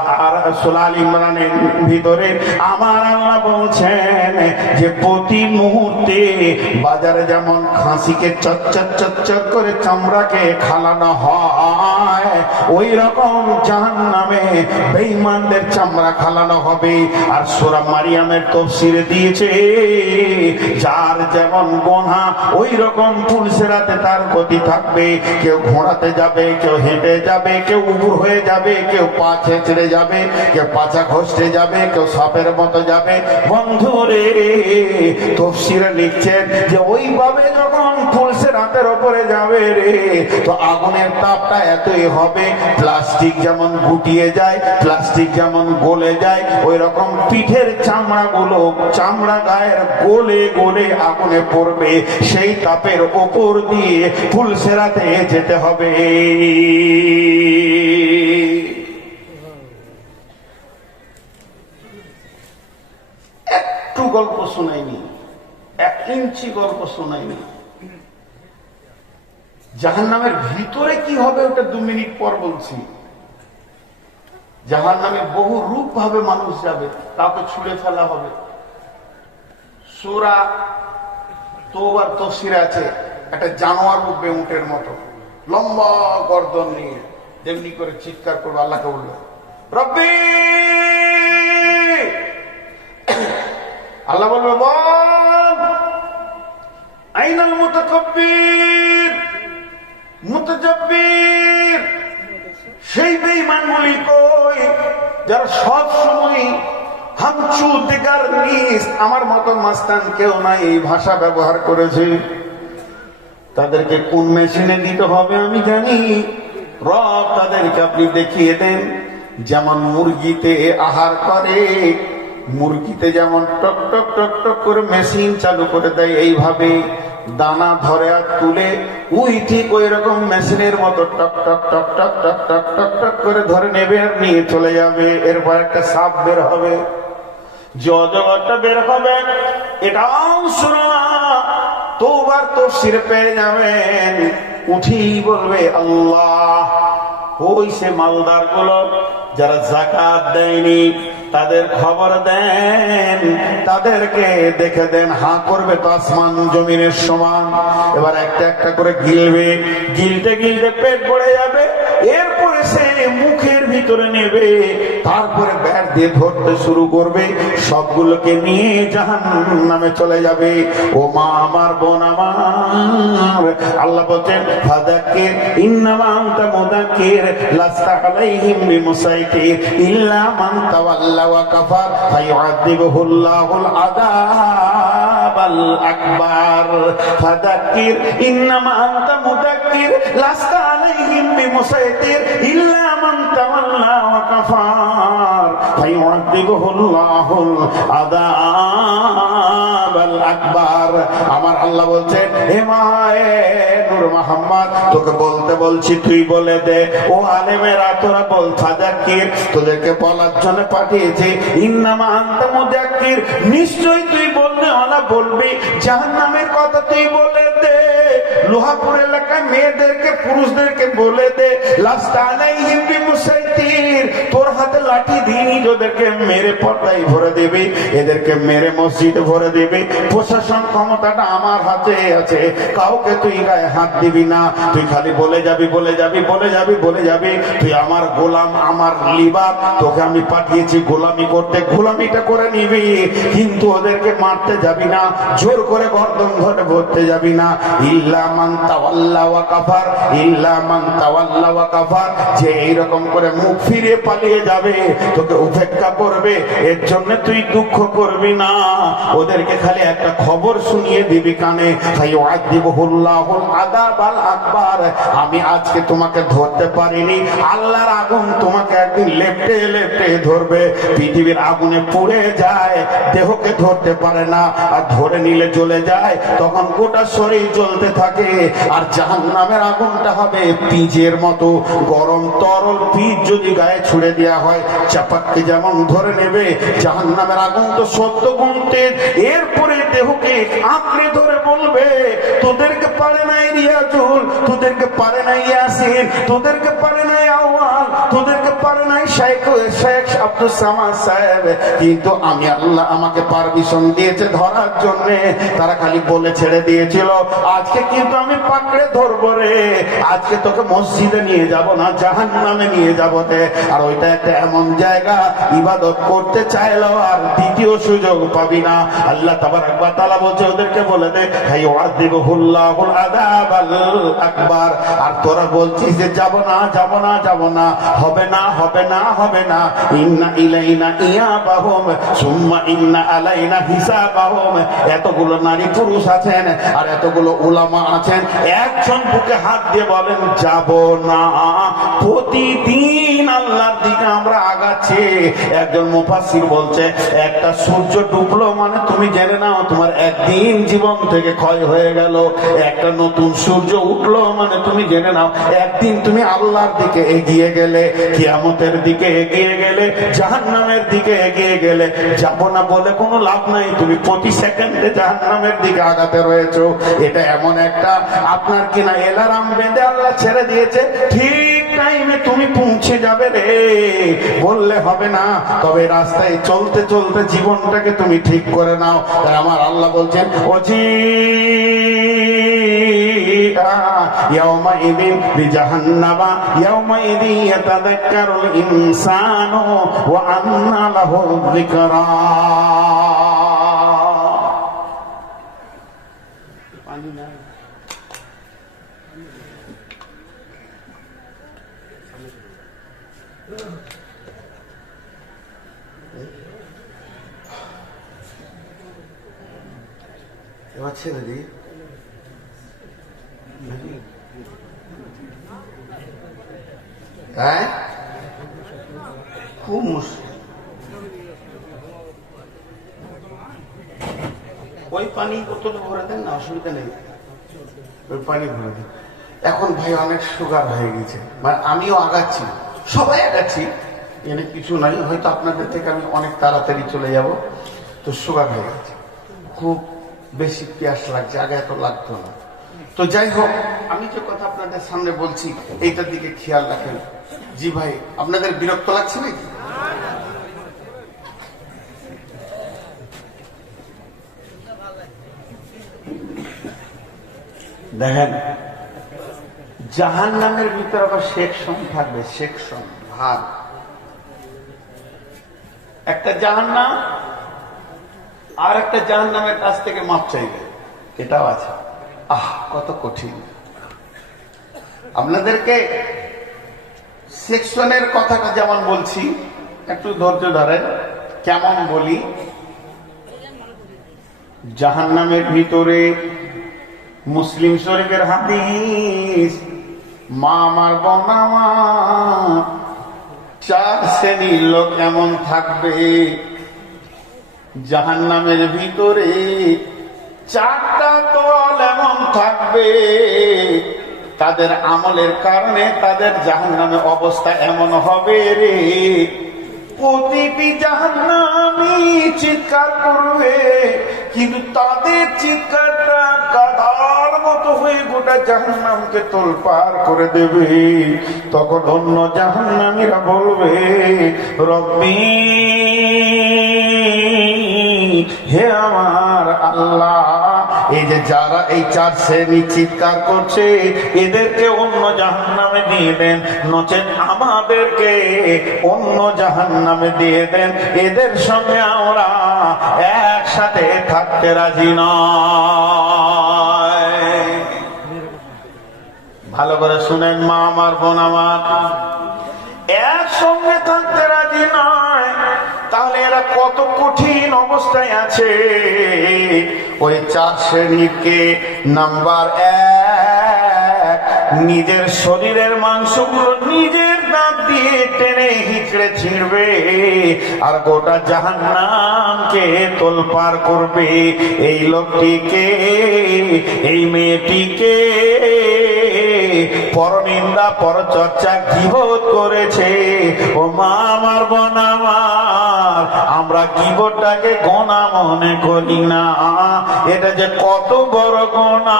আল ইমরানের ভিতরে আমার আল্লাহ বলছেন যে প্রতি মুহূর্তে বাজারে যেমন খাসিকে চচ্চর চচ্চর করে চামড়াকে খালানো হয়, ওই রকম জাহান্নামে বেঈমানদের চামড়া খালানো হবে। আর সূরা মারিয়ামের তাফসীরে দিয়েছে, যার যেমন গোনা ওই রকম পুলসেরাতে তার গতি থাকবে। কেউ ঘোড়াতে যাবে, কেউ হেঁটে যাবে, কেউ উপুর হয়ে যাবে, কেউ পা ছেঁচড়ে যাবে, কেউ পাছা ঘষতে যাবে, কেউ সাপের মতো যাবে। বন্ধুরে, তাফসীরে লিখছেন যে ওইভাবে যখন পুলসেরাতে হাতের ওপরে যাবে রে, তো আগুনের তাপটা এতই হবে, প্লাস্টিক যেমন গুটিয়ে যায়, প্লাস্টিক যেমন গলে যায়, ওই রকম পিঠের চামড়াগুলো, চামড়া গায়ের গলে গলে আগুনে পড়বে। সেই তাপের ওপর দিয়ে ফুলসেরাতে যেতে হবে। একটু গল্প শোনায়নি, 1 ইঞ্চি গল্প শোনায়নি। জাহান্নামের ভিতরে কি হবে ওটা 2 মিনিট পর বলছি। জাহান্নামে বহু রূপ ভাবে মানুষ যাবে, কাউকে ছুঁড়ে ফেলা হবে। সূরা তওবার তাফসীরে আছে, একটা জানোয়ার উঠবে উটের মতো, লম্বা গর্দন নিয়ে, যেমনি করে চিৎকার করবে, আল্লাহকে বলবে রব্বি। আল্লাহ বলবে বল আইনাল মুতাকাব্বির মুতাজাব্বির। সেই বেঈমানগুলি কই যারা সব সময় হামচু দেগার নিস, আমার মতো মাস্তান কেউ নাই, এই ভাষা ব্যবহার করেছে। তাদেরকে কোন মেশিনে দিতে হবে আমি জানি। রব তাদেরকে আপনি দেখিয়ে দেন। যেমন মুরগিতে আহার করে, মুরগিতে যেমন টক টক টক টক করে মেশিন চালু করে দেয়, এইভাবে দানা ধরে আর তুলে, ওই ঠিক ওই রকম মেশিনের মতো টক টক টক টক টক টক টক টক করে ধরে নেবে আর নিয়ে চলে যাবে। এরপর একটা সাপ বের হবে, যে অজগরটা বের হবে এটাও শোনা তওবার তাফসীর পেয়ে যাবেন। উঠি বলবে আল্লাহ, ওই সে মালদার গুলো যারা যাকাত দেয়নি তাদের খবর দেন, তাদেরকে দেখে দেন। হাঁ করবে তো আসমান জমিনের সমান। এবার একটা একটা করে গিলবে, গিলতে গিলতে পেট ভরে যাবে। এরপরে সে মুখের ভিতরে নেবে, তারপরে ব্যাট দিয়ে ধরতে শুরু করবে। সবগুলোকে নিয়ে জাহান্নামে চলে যাবে। ও মা আমার, বোন আমার, আল্লাহ বলেন ফাযাক্কির ইন্নামা আনতা মুযাক্কির লাস্তা আলাইহিম বিমুসাইতির ইল্লা মান তাওয়াল্লা ওয়া কাফার ফায়ুআযিবুহুল্লাহুল আযাবাল আকবার। ফাযাক্কির ইন্নামা আনতা মুযাক্কির লাস্তা আলাইহিম বিমুসাইতির ইল্লা মান তাওয়াল্লা ওয়া কাফার ফায়ুআযিবুহুল্লাহুল আযাবাল আকবার। আমার আল্লাহ বলছেন, হে মায়ে নূর মুহাম্মদ, তোকে বলতে বলছি, তুই বলে দে। ও আলেমেরা, তোরা বল ফাযাক্কির, তোদেরকে বলার জন্য পাঠিয়েছি। ইন্নামা আনতা মুযাক্কির, নিশ্চয়ই তুই বলবে, ওলা বলবি। জাহান্নামের কথা তুই বলে দে। লোহাপুর এলাকায় মেয়েদেরকে, পুরুষদেরকে বলে দে লাস্তা আলাইহিম বিমুসাইতির, তোর হাতে লাঠি দিয়ে ওদেরকে মেরে পর্দায় ভরে দেবে, এদেরকে মেরে মসজিদে ভরে দেবে। প্রশাসন ক্ষমতাটা আমার হাতে আছে, কাউকে তুই গায়ে হাত দিবি না। তুই খালি বলে যাবি, বলে যাবি, বলে যাবি, বলে যাবি। তুই আমার গোলাম, আমার লিবাস, তোকে আমি পাঠিয়েছি গোলামি করতে, গোলামিটা করে নিবি। কিন্তু ওদেরকে মারতে যাবি না, জোর করে গর্দন ধরে ভরতে যাবি না। ইল্লা মান তাওয়াল্লা ওয়া কাফার, ইল্লা মান তাওয়াল্লা ওয়া কাফার। যে এইরকম করে মুখ ফিরিয়ে পালিয়ে যাবে, তোকে উপেক্ষা করবে, এর জন্য তুই দুঃখ করবি না। ওদেরকে খালি একটা খবর শুনিয়ে দিবি কানে, ফায়ুআযিবুহুল্লাহুল আযাবাল আকবার। আমি আজকে তোমাকে ধরতে পারিনি, আল্লাহর আগুন তোমাকে একদিন লেপটে লেপটে ধরবে। পৃথিবীর আগুনে পুড়ে যায়, দেহকে ধরতে পারে না, আর ধরে নিলে জ্বলে যায়, তখন গোটা শরীর জ্বলতে থাকে। আর জাহান্নামের আগুনটা হবে পিজের মতো গরম, তরল পিজ যদি গায়ে ছুড়ে দেওয়া হয়, চাপাককে যেমন ধরে নেবে। জাহান্নামের আগুন তো 70 গুণ তেজ। এরপরে দেহকে আঁকড়ে ধরে বলবে, তোদেরকে পারে নাই রিয়াজুল, তোদেরকে পারে নাই ইয়াসিন, তোদেরকে পারে নাই আউয়াল, তোদেরকে পারে নাই শেখ আব্দুল সামাদ সাহেব, কিন্তু আমি আল্লাহ আমাকে পারমিশন দিয়েছে ধরার জন্য। তারা খালি বলে ছেড়ে দিয়েছিল, আজকে কিন্তু আমি পাকড়ে ধরবো রে। আজকে তোকে মসজিদে নিয়ে যাব না, জাহান্নামে নিয়ে যাবো রে। আর ওইটা একটা এমন জায়গা, ইবাদত করতে চাইলেও আর দ্বিতীয় সুযোগ পাবি না। আল্লাহ তাবারক ওয়া তাআলা বলছে, ওদেরকে বলে দে ফায়ুআযিবুহুল্লাহুল আযাবাল আকবার। আর তোরা বলছিস যে যাব না, যাব না, যাব না, হবে না, হবে না, হবে না। ইন্না ইলাইনা ইয়াবাহুম সুম্মা ইন্না আলাইনা হিসাবাহুম। এতগুলো নারী পুরুষ আছেন আর এতগুলো উলামা আছেন, একজন বুকে হাত দিয়ে বলেন যাব না। প্রতিদিন আল্লাহর দিকে আমরা আগাচ্ছি। একজন মুফাসসির বলছে, একটা সূর্য ডুবলো মানে তুমি জেনে নাও তোমার একদিন জীবন থেকে ক্ষয় হয়ে গেল। একটা নতুন সূর্য উঠলো মানে তুমি জেনে নাও একদিন তুমি আল্লাহর দিকে এগিয়ে গেলে, কিয়ামতের দিকে এগিয়ে গেলে, জাহান্নামের দিকে এগিয়ে গেলে। যাব না বলে কোনো লাভ নাই, তুমি প্রতি সেকেন্ডে জাহান্নামের দিকে আগাতে রয়েছো। এটা এমন একটা আপনার কিনা এলার্ম বেঁধে আল্লাহ ছেড়ে দিয়েছে, ঠিক টাইমে তুমি পৌঁছে যাবে রে, বললে হবে না। তবে রাস্তায় চলতে চলতে জীবনটাকে তুমি ঠিক করে নাও। তাই আমার আল্লাহ বলছেন, ওজি ইয়াউমাইযিন বিজাহান্নামা ইয়াউমাইযিন ইয়াতাযাক্কারুল ইনসানু ওয়া আন্না লাহু যিকরা। পানি না এবার ছেড়ে দিই। হ্যাঁ, খুব মুশকিল। ওই পানি বোতলে ভরে দেন না, অসুবিধা নেই, ওই পানি ভরে দেন। এখন ভাই অনেক সুগার হয়ে গেছে, মানে আমিও আগাচ্ছি, সবাই আগাচ্ছি, এনে কিছু নাই। হয়তো আপনাদের থেকে আমি অনেক তাড়াতাড়ি চলে যাব। তো সুগার হয়ে গেছে, খুব বেশি পিয়াস লাগছে, আগে এত লাগতো না। তো যাই হোক, আমি যে কথা আপনাদের সামনে বলছি এইটার দিকে খেয়াল রাখেন। জি ভাই, আপনাদের বিরক্ত লাগছে নাকি? দেখেন, জাহান্নামের ভিতরে আবার সেকশন থাকবে, সেকশন, ভাগ। একটা জাহান্নাম আর একটা জাহান্নামের কাছ থেকে মাপ চাইবে, এটাও আছে। কত কঠিন। আপনাদেরকে সেকশনের কথাটা যেমন বলছি, একটু ধৈর্য ধরেন। কেমন বলি? জাহান্নামের ভিতরে মুসলিম শরীফের হাদিস, মা আমার বোন আমার, 4 শ্রেণীর লোক এমন থাকবে জাহান্নামের ভিতরে। 4টা দল এমন থাকবে, তাদের আমলের কারণে তাদের জাহান্নামের অবস্থা এমন হবে রে, প্রতিটি জাহান্নামী চিৎকার করবে, কিন্তু তাদের চিৎকারটা গাধার মতো হয়ে গোটা জাহান্নামকে তোলপাড় করে দেবে। তখন অন্য জাহান্নামীরা বলবে, রব্বি, হে আমার আল্লাহ, এই যে যারা এই 4 শ্রেণী চিৎকার করছে এদেরকে অন্য জাহান্নামে দিয়ে দেন, নচেত আমাদেরকে অন্য জাহান্নামে দিয়ে দেন, এদের সঙ্গে আমরা একসাথে থাকতে রাজি নয়। ভালো করে শুনেন মা আমার, বোন আমার, একসঙ্গে থাকতে রাজি নয়। তাহলে এরা কত কঠিন অবস্থায় আছে। ওই 4 শ্রেণীকে, নাম্বার 1, নিজের শরীরের মাংসগুলো নিজের দাঁত দিয়ে টেনে হিচড়ে ছিঁড়বে আর গোটা জাহান্নামকে তোলপাড় করবে। এই লোকটিকে, এই মেয়েটিকে পরনিন্দা, পরচর্চা, গীবত করেছে। ও মা আমার, বোন আমার, আমরা গীবতটাকে গোনা মনে করি না। এটা যে কত বড় গোনা,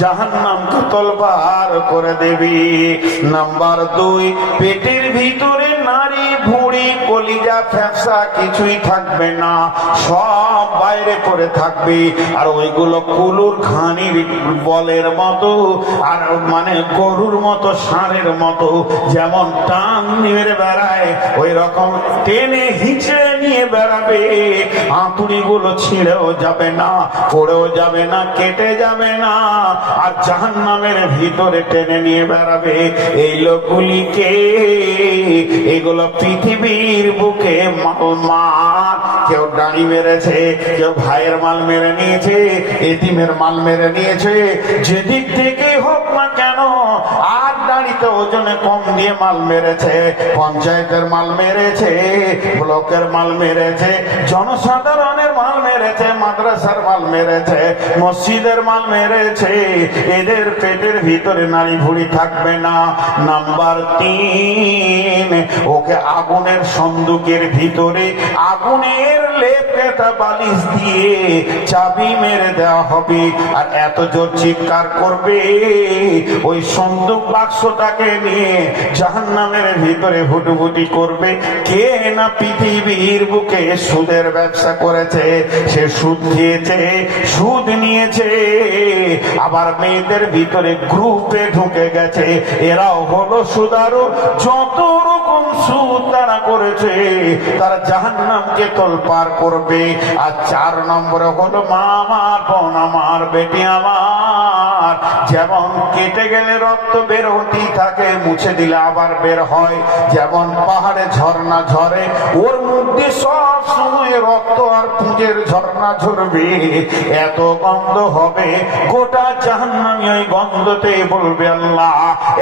জাহান্নামকে তোলপাড় করে দেবে। নাম্বার 2, পেটের ভিতরে নারী ভুঁড়ি ভুঁড়ি কলিজা ফ্যাপসা কিছুই থাকবে না, সব বাইরে পড়ে থাকবে। আর ওইগুলো কুলুর ঘানির বলের মতো, আর মানে গরুর মতো ষাঁড়ের মতো যেমন টান নিয়ে বেড়ায়, ওই রকম টেনে হিঁচড়ে নিয়ে বেড়াবে। আঁতুড়িগুলো ছিঁড়েও যাবে না, পড়েও যাবে না, কেটে যাবে না, আর জাহান্নামের ভিতরে টেনে নিয়ে বেড়াবে। এই লোকগুলিকে, এগুলো পৃথিবীর বুকে মার, কেউ দাড়ি মেরেছে, কেউ ভাইয়ের মাল মেরে নিয়েছে, এতিমের মাল মেরে নিয়েছে, যেদিক থেকে হোক না কেন। আর দাড়িতে ওজনে কম দিয়ে মাল মেরেছে, পঞ্চায়েতের মাল মেরেছে, ব্লকের মাল মেরেছে, জনসাধারণের মাল মেরেছে, মাদ্রাসার মাল মেরেছে, মসজিদের মাল মেরেছে। এদের পেটের ভিতরে নারী ভুঁড়ি থাকবে না। নাম্বার 3, ওকে আগুনের সন্দুকের ভিতরে আগুনের লেপ কেটা বালিশ দিয়ে চাবি মেরে দেওয়া হবে। আর এত জোর চিৎকার করবে, ওই সন্দুক বাক্সটাকে নিয়ে জাহান্নামের ভিতরে হুটুহুটি করবে। কে না পৃথিবীর বুকে সুদের ব্যবসা করেছে, সে সুদ খেয়েছে, সুদ নিয়েছে, আবার মেয়েদের ভিতরে গ্রুপে ঢুকে গেছে, এরাও হলো সুদারু। যত রকম সুদ তারা করেছে, তারা জাহান্নামকে তোলপার করবে। আর 4 নম্বরে হলো মা আমার, বোন আমার, বেটি আমার, যেমন কেটে গেলে রক্ত বের হতেই থাকে, মুছে দিলে আবার বের হয়। যেমন পাহাড়ে ঝর্ণা ঝরে, ওর মধ্যে সব সময় রক্ত আর পুঁজের ঝর্ণা ঝরবে, এত গন্ধ হবে। গোটা জাহান্নামী ওই গন্ধতে বলবে, আল্লাহ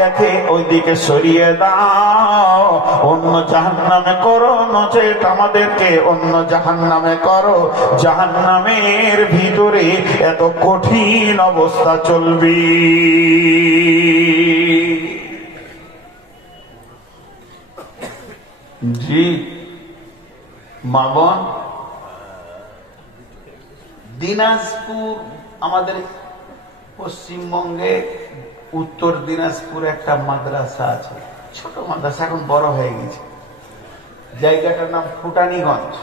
একে ওইদিকে সরিয়ে দাও, অন্য জাহান্নামে করো, নচেত আমাদেরকে অন্য জাহান্নামে করো। জাহান্নামের ভিতরে এত কঠিন অবস্থা চলবে। জি মা বোন, দিনাজপুর, আমাদের পশ্চিমবঙ্গে উত্তর দিনাজপুর একটা মাদ্রাসা আছে, ছোট মাদ্রাসা, এখন বড় হয়ে গেছে। জায়গাটার নাম ফুটানীগঞ্জ।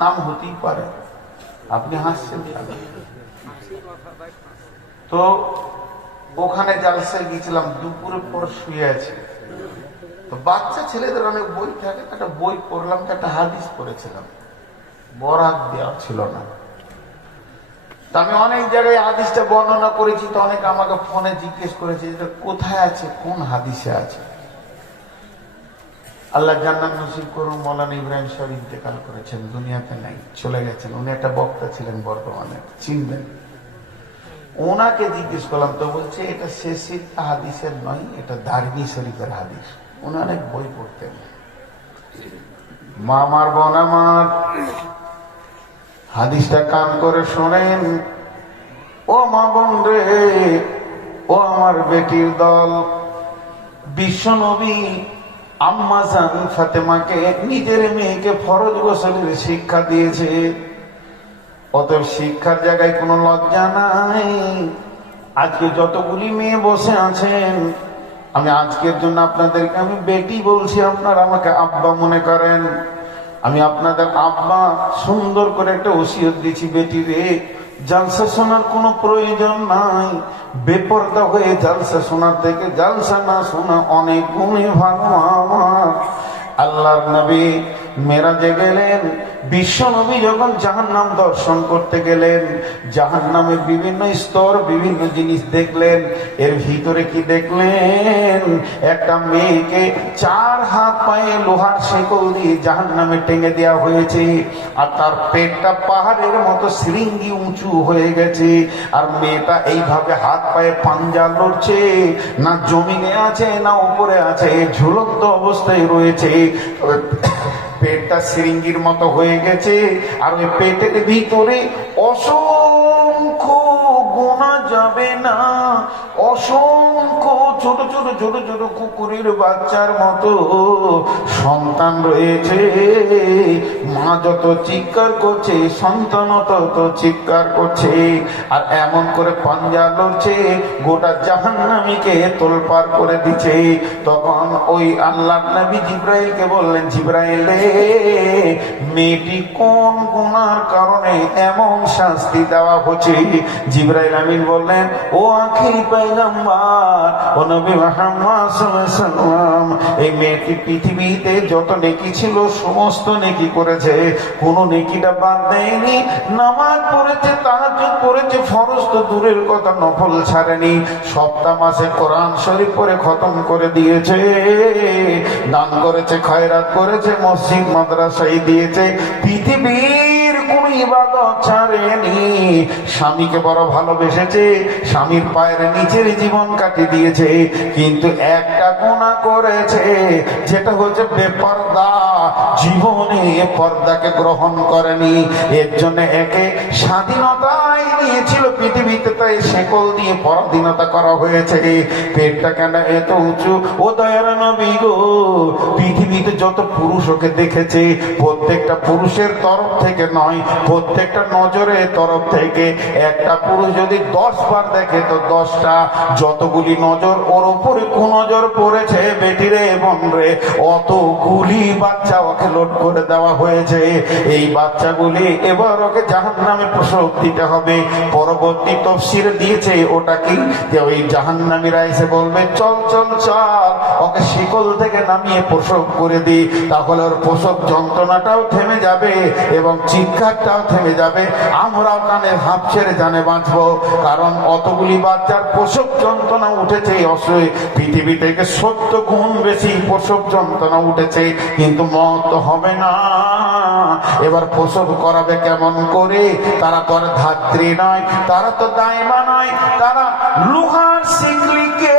নাম হতেই পারে, আপনি হাসছেন। তো ওখানে জালসায় গিয়েছিলাম, দুপুরের পর শুয়ে আছে। তো বাচ্চা ছেলেদের অনেক বই থাকে, একটা বই পড়লাম, একটা হাদিস পড়েছিলাম, বরাত দেওয়া ছিল না। তা আমি অনেক জায়গায় হাদিসটা বর্ণনা করেছি, তো অনেকে আমাকে ফোনে জিজ্ঞেস করেছে যে কোথায় আছে, কোন হাদিসে আছে। আল্লাহ জান্নাত নসিব করুন, মৌলানা ইব্রাহিম সাহেব ইন্তেকাল করেছেন, দুনিয়াতে নাই, চলে গেছেন। উনি একটা বক্তা ছিলেন, বর্তমানে চিনবেন। ওনাকে জিজ্ঞেস করলাম, তো বলছে এটা শেষির হাদিসের নয়, এটা দারবি শরীফের হাদিস। উনি অনেক বই পড়তেন। মা আমার, বোন আমার, হাদিসটা কান করে শোনেন। ও মা বোন রে, ও আমার বেটির দল, বিশ্ব নবী আম্মা জান ফাতেমাকে নিজের মেয়েকে ফরজ গোসলের শিক্ষা দিয়েছে। অতএব শিক্ষার জায়গায় কোনো লজ্জা নাই। আজকে যতগুলি মেয়ে বসে আছেন, আমি আজকের জন্য আপনাদেরকে আমি বেটি বলছি, আপনারা আমাকে আব্বা মনে করেন। আমি আপনাদের আব্বা, সুন্দর করে একটা ওসিয়ত দিচ্ছি, বেটি রে, জালসা শোনার কোনো প্রয়োজন নাই। বেপরদা হয়ে জালসা শোনার থেকে জালসা না শোনা অনেক গুণে ভালো। আমার আল্লাহর নবী মেরাজে গেলেন, বিশ্ব নবী যখন জাহান্নাম দর্শন করতে গেলেন, জাহান্নামের বিভিন্ন স্তর, বিভিন্ন জিনিস দেখলেন। এর ভিতরে কি দেখলেন? একটা মেয়েকে 4 হাত পায়ে লোহার শেকল দিয়ে জাহান্নামে টেঙে দেওয়া হয়েছে, আর তার পেটটা পাহাড়ের মতো শৃঙ্গি উঁচু হয়ে গেছে। আর মেয়েটা এইভাবে হাত পায়ে পাঞ্জা লড়ছে, না জমিনে আছে না উপরে আছে, ঝুলন্ত অবস্থায় রয়েছে। পেটটা শৃঙ্গির মতো হয়ে গেছে, আর ওই পেটের ভিতরে অসংখ্য গোনা যাবে না, অসংখ্য ছোট ছোট ছোট ছোট কুকুরের বাচ্চার মতো সন্তান রয়েছে, মা যত চিৎকার করছে সন্তান তত চিৎকার করছে, আর এমন করে পাঞ্জা লড়ছে গোটা জাহান্নামীকে তোলপাড় করে দিচ্ছে। তখন ওই আল্লাহর নবী জিবরাইলকে বললেন, জিবরাইল রে, মেয়েটি কোন গুনার কারণে এমন শাস্তি দেওয়া হচ্ছে? জিবরাইল আমিন বললেন, ও আখিরি পয়গম্বর, ও নবী মুহাম্মদ সাল্লাল্লাহু আলাইহি ওয়াসাল্লাম, এই মেয়েটি পৃথিবীতে যত নেকি ছিল সমস্ত নেকি করেছে, কোনো নেকিটা বাদ দেয়নি। নামাজ পড়েছে, তাহাজ্জুদ পড়েছে, ফরজ তো দূরের কথা নফল ছাড়েনি, সপ্তাহ মাসে কোরআন শরীফ পড়ে খতম করে দিয়েছে, দান করেছে, খয়রাত করেছে, মসজিদ মাদ্রাসায় দিয়েছে, পৃথিবীর কোন ইবাদত ছাড়েনি। স্বামীকে বড় ভালোবেসেছে, স্বামীর পায়ের নিচের জীবন কাটিয়ে দিয়েছে, কিন্তু একটা গুনাহ করেছে, যেটা হচ্ছে বেপরদা, জীবনে পর্দাকে গ্রহণ করেনি। এর জন্য একে স্বাধীনতাই নিয়েছিল পৃথিবীতে, তাই শেকল দিয়ে পরাধীনতা করা হয়েছে। পেটটা কেন এত উঁচু? ও দয়ার নবী গো, পৃথিবীতে যত পুরুষ ওকে দেখেছে, প্রত্যেকটা পুরুষের তরফ থেকে নয়, প্রত্যেকটা নজরের তরফ থেকে। একটা পুরুষ যদি 10 বার দেখে তো 10টা, যতগুলি নজর ওর উপরে কুনজর পড়েছে বেটিরে বোন রে, অতগুলি বাচ্চা ওকে লোড করে দেওয়া হয়েছে। এই বাচ্চাগুলি এবার ওকে জাহান্নামে প্রসব দিতে হবে। পরবর্তী তাফসীর দিয়েছে ওটা কি, যে ওই জাহান্নামীরা এসে বলবে, চল চল চল, ওকে শিকল থেকে নামিয়ে প্রসব করে দিই, তাহলে ওর প্রসব যন্ত্রণাটাও থেমে যাবে এবং চিৎকারটাও থেমে যাবে, আমরাও কানে হাঁপ ছেড়ে জানে বাঁচবো। কারণ অতগুলি বাচ্চার প্রসব যন্ত্রণা উঠেছে, পৃথিবী থেকে 70 গুণ বেশি প্রসব যন্ত্রণা উঠেছে, কিন্তু মত হবে না। এবার প্রসব করাবে কেমন করে? তারা তো আর ধাত্রী নয়, তারা তো দাইমা নয়, তারা লোহার শিকলিকে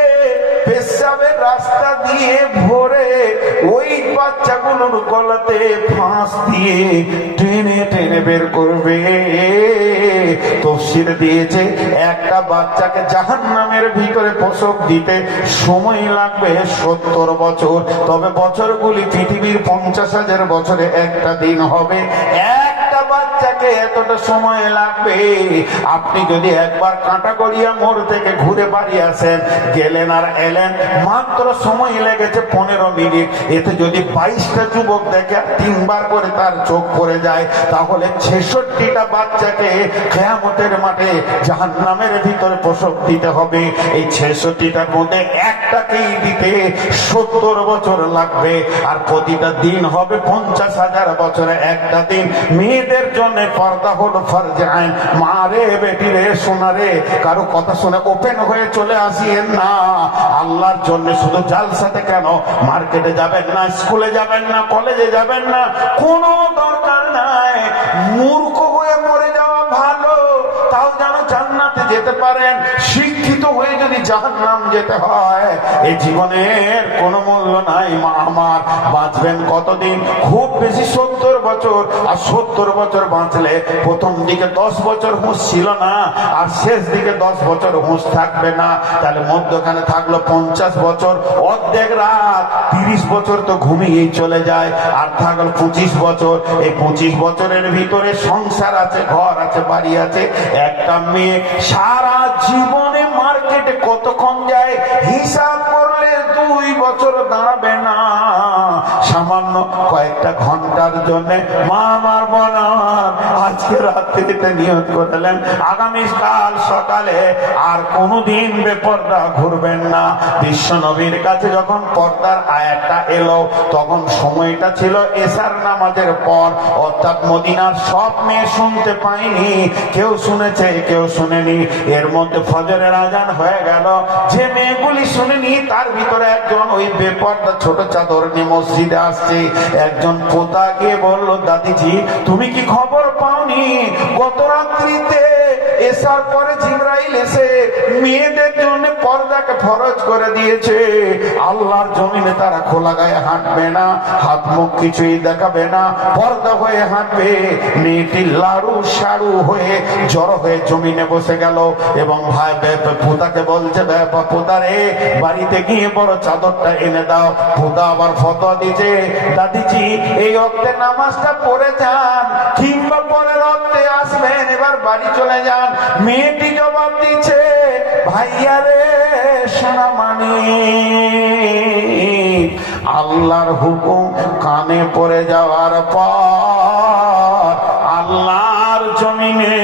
পেশাবের রাস্তা দিয়ে ভরে ওই বাচ্চাগুলোর গলাতে ফাঁস দিয়ে টেনে টেনে বের করবে। তাফসীর দিয়েছে একটা বাচ্চাকে জাহান্নামের ভিতরে প্রসব দিতে সময় লাগবে 70 বছর, তবে বছরগুলি পৃথিবীর 50,000 বছরে একটা দিন হবে। একটা বাচ্চাকে এতটা সময় লাগবে। আপনি যদি একবার কাঁটাগড়িয়া মোড় থেকে ঘুরে বাড়ি আসেন, গেলেন আর এলেন, মাত্র সময় লেগেছে 15 মিনিট। এতে যদি 22টা যুবক দেখে 3 বার করে তার চোখ পড়ে যায়, তাহলে 66টা বাচ্চাকে কিয়ামতের মাঠে জাহান্নামের ভিতরে প্রসব দিতে হবে। এই 66টার মধ্যে একটাকেই দিতে 70 বছর লাগবে, আর প্রতিটা দিন হবে 50,000 বছরে একটা দিন। মেয়েদের জন্য পর্দা হলো ফরজে আইন। মা রে, বেটি রে, সোনা রে, কারো কথা শুনে ওপেন হয়ে চলে আসিয়েন না। আল্লাহর জন্য শুধু জালসাতে কেন, মার্কেটে যাবেন না, স্কুলে যাবেন না, কলেজে যাবেন না, কোনো দরকার নাই। মূর্খ হয়ে মরে যাওয়া ভালো, তাও যেন জান্নাতে যেতে পারেন। শিক্ষিত হয়ে যদি জাহান্নাম যেতে হয়, এই জীবনের কোনো মূল্য নাই। মা আমার, বাঁচবেন কতদিন? খুব বেশি 70 বছর। আর 70 বছর বাঁচলে প্রথম দিকে 10 বছর হুঁশ ছিল না, আর শেষ দিকে 10 বছর হুঁশ থাকবে না। তাহলে মধ্যখানে থাকলো 50 বছর, অর্ধেক রাত 30 বছর তো ঘুমিয়েই চলে যায়, আর থাকলো 25 বছর। এই 25 বছরের ভিতরে সংসার আছে, ঘর আছে, বাড়ি আছে। একটা মেয়ে সারা জীবনে মার্কেটে কতক্ষণ যায় হিসাব করলে 2 বছর দাঁড়াবে না। সামান্য কয়েকটা ঘন্টার জন্য মা আমার বোনার আজকে রাত্রিতে নিয়ত করলেন, আগামীকাল সকালে আর কোনোদিন বেপর্দা ঘুরবেন না। বিশ্ব নবীর কাছে যখন পর্দার আয়াতটা এলো, তখন সময়টা ছিল এশার নামাজের পর, অর্থাৎ মদিনার সব মেয়ে শুনতে পায়নি, কেউ শুনেছে কেউ শুনেনি। এর মধ্যে ফজরের আজান হয়ে গেল। যে মেয়েগুলি শুনেনি তার ভিতরে একজন ওই বেপর্দা ছোট চাদর নিয়ে মসজিদে আসছে। একজন পোতা গিয়ে বলল, দাদিজি তুমি কি খবর পাওনি গত রাত্রিতে এসার পরে জিবরাইল এসে মেয়েদের জন্য পর্দাকে ফরজ করে দিয়েছে। আল্লাহর জমিনে তারা খোলা গায়ে হাঁটবে না, হাত মুখ কিছুই দেখাবে না, পর্দা হয়ে হাঁটবে। মেয়েটি লাড়ু সাড়ু হয়ে জড়ো হয়ে জমিনে বসে গেল এবং ভাই পুতাকে বলছে, পুতারে বাড়িতে গিয়ে বড় চাদরটা এনে দাও। পুতা আবার ফতোয়া দিচ্ছে, দাদিজি এই অক্তে নামাজটা পড়ে যান, কিংবা পরের অক্তে আসবেন, এবার বাড়ি চলে যান। মেয়েটি জবাব দিচ্ছে, ভাইয়া রে সোনামানি, আল্লাহর হুকুম কানে পড়ে যাওয়ার পর আল্লাহর জমিনে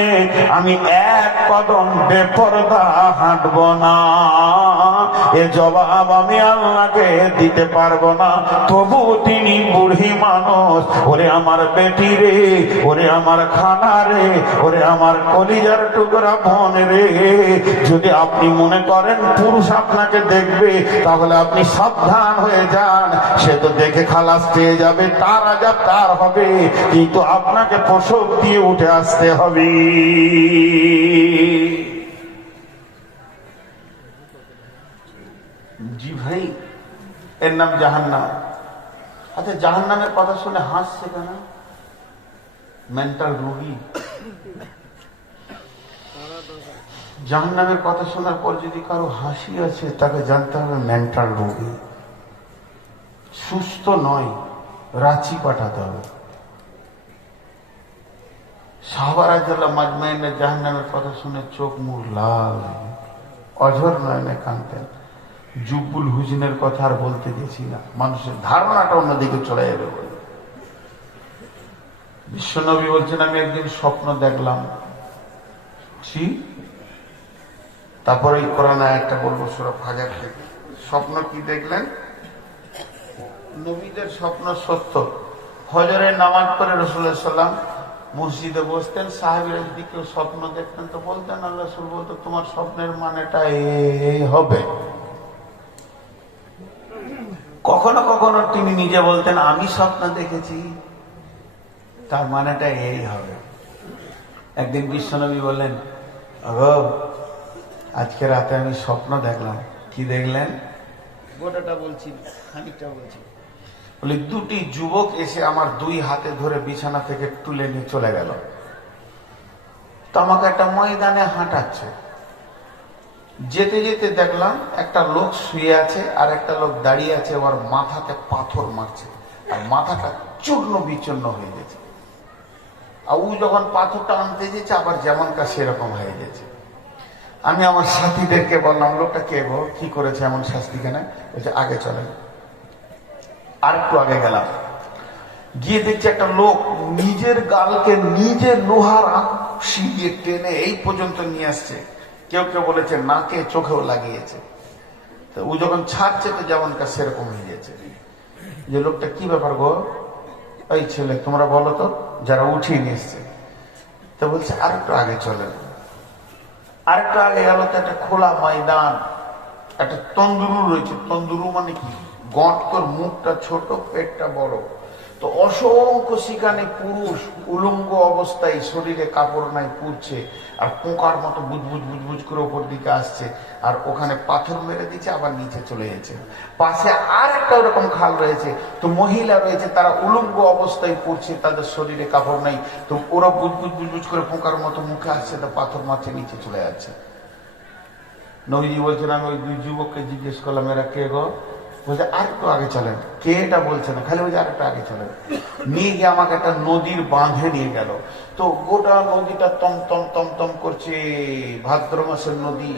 আমি এক কদম বেপরদা হাঁটব না। এ জবাব আমি আল্লাহকে দিতে পারবো না। তবু তিনি বুড়ি মানুষ, ওরে আমার বেটি রে, ওরে আমার খানা রে, ওরে আমার কলিজার টুকরা বোন রে, যদি আপনি মনে করেন পুরুষ আপনাকে দেখবে তাহলে আপনি সাবধান হয়ে যান। সে তো দেখে খালাস পেয়ে যাবে, তার আযাব তার হবে, কিন্তু আপনাকে প্রসব দিয়ে উঠে আসতে হবে। জি ভাই, এর নাম জাহান্নাম। আচ্ছা, জাহান্নামের কথা শুনে হাসছে কেন? মেন্টাল রোগী। জাহান্নামের কথা শোনার পর যদি কারো হাসি আছে, তাকে জানতে হবে মেন্টাল রোগী, সুস্থ নয়, রাঁচি পাঠাতে হবে। সাহাবা রাদিয়াল্লাহু মাজমাইনের জাহান্নামের কথা শুনে চোখ মুখ লাল, অঝর নয়নে কাঁদতেন। জুব্বুল হুজনের কথা আর বলতে গেছি না, মানুষের ধারণাটা অন্যদিকে চলে যাবে বলে। বিশ্বনবী বলছেন, আমি একদিন স্বপ্ন দেখলাম। তারপরে এই কোরআন আয়াতটা বলবো সূরা ফাজার থেকে। স্বপ্ন কি দেখলেন? নবীদের স্বপ্ন সত্য। ফজরের নামাজ পড়ে রাসূলুল্লাহ সাল্লাল্লাহু আলাইহি ওয়াসাল্লাম মসজিদে বসতেন, সাহাবীরা যদি কেউ স্বপ্ন দেখতেন তো বলতেন, আল্লাহ রাসূল বলতো, তোমার স্বপ্নের মানেটা এই হবে। কখনো কখনো তিনি নিজে বলতেন, আমি স্বপ্ন দেখেছি, তার মানেটা এই হবে। একদিন বিশ্বনবী বললেন, আজকে রাতে আমি স্বপ্ন দেখলাম। কি দেখলেন? গোটাটা বলছি, খানিকটা বলছি। বলে, দুটি যুবক এসে আমার দুই হাতে ধরে বিছানা থেকে তুলে নিয়ে চলে গেল। তো আমাকে একটা ময়দানে হাঁটাচ্ছে, যেতে যেতে দেখলাম একটা লোক শুয়ে আছে আর একটা লোক দাঁড়িয়ে আছে, ওর মাথাতে পাথর মারছে আর মাথাটা চূর্ণ বিচূর্ণ হয়ে গেছে। আর ও যখন পাথরটা আনতে যেছে আবার যেমনকার সেরকম হয়ে গেছে। আমি আমার সাথীদেরকে বললাম, লোকটা কে গো, কি করেছে, এমন শাস্তি কেন? বলছে, আগে চলেন। আর একটু আগে গেলাম, গিয়ে দেখছি একটা লোক নিজের গালকে নিজের লোহার আঁশি দিয়ে টেনে এই পর্যন্ত নিয়ে আসছে। কেউ কেউ বলেছে নাকে চোখেও লাগিয়েছে। তো ও যখন ছাড়ছে তো যেমনকার সেরকম হয়ে গেছে। যে লোকটা, কি ব্যাপার গো, এই ছেলে তোমরা বলো তো, যারা উঠিয়ে নিয়ে এসছে। তো বলছে, আরেকটু আগে চলেন। আরেকটু আগে গেল তো একটা খোলা ময়দান, একটা তন্দুরু রয়েছে। তন্দুরু মানে কি? গর্তর মুখটা ছোট, পেটটা বড়। তো অসংখ্য সেখানে পুরুষ উলঙ্গ অবস্থায়, শরীরে কাপড় নাই, পুড়ছে আর পোকার মতো বুজবুজ বুজবুজ করে ওপর দিকে আসছে। আর ওখানে পাথর মেরে দিচ্ছে, আবার নিচে চলে যাচ্ছে। পাশে আর একটা ওরকম খাল রয়েছে, তো মহিলা রয়েছে, তারা উলঙ্গ অবস্থায় পুড়ছে, তাদের শরীরে কাপড় নাই, তো ওরা বুজবুজ বুজবুজ করে পোকার মতো মুখে আসছে, তো পাথর মারছে, নিচে চলে যাচ্ছে। নবীজি বলছেন, আমি ওই দুই যুবককে জিজ্ঞেস করলাম, এরা কে গো? বলছে, আর একটু আগে চলেন। কে এটা বলছে না, খালি বলছে আর একটু আগে চলেন। নিয়ে গিয়ে আমাকে একটা নদীর বাঁধে নিয়ে গেল। তো গোটা নদীটা তম তম তম তম করছে, ভাদ্র মাসের নদী,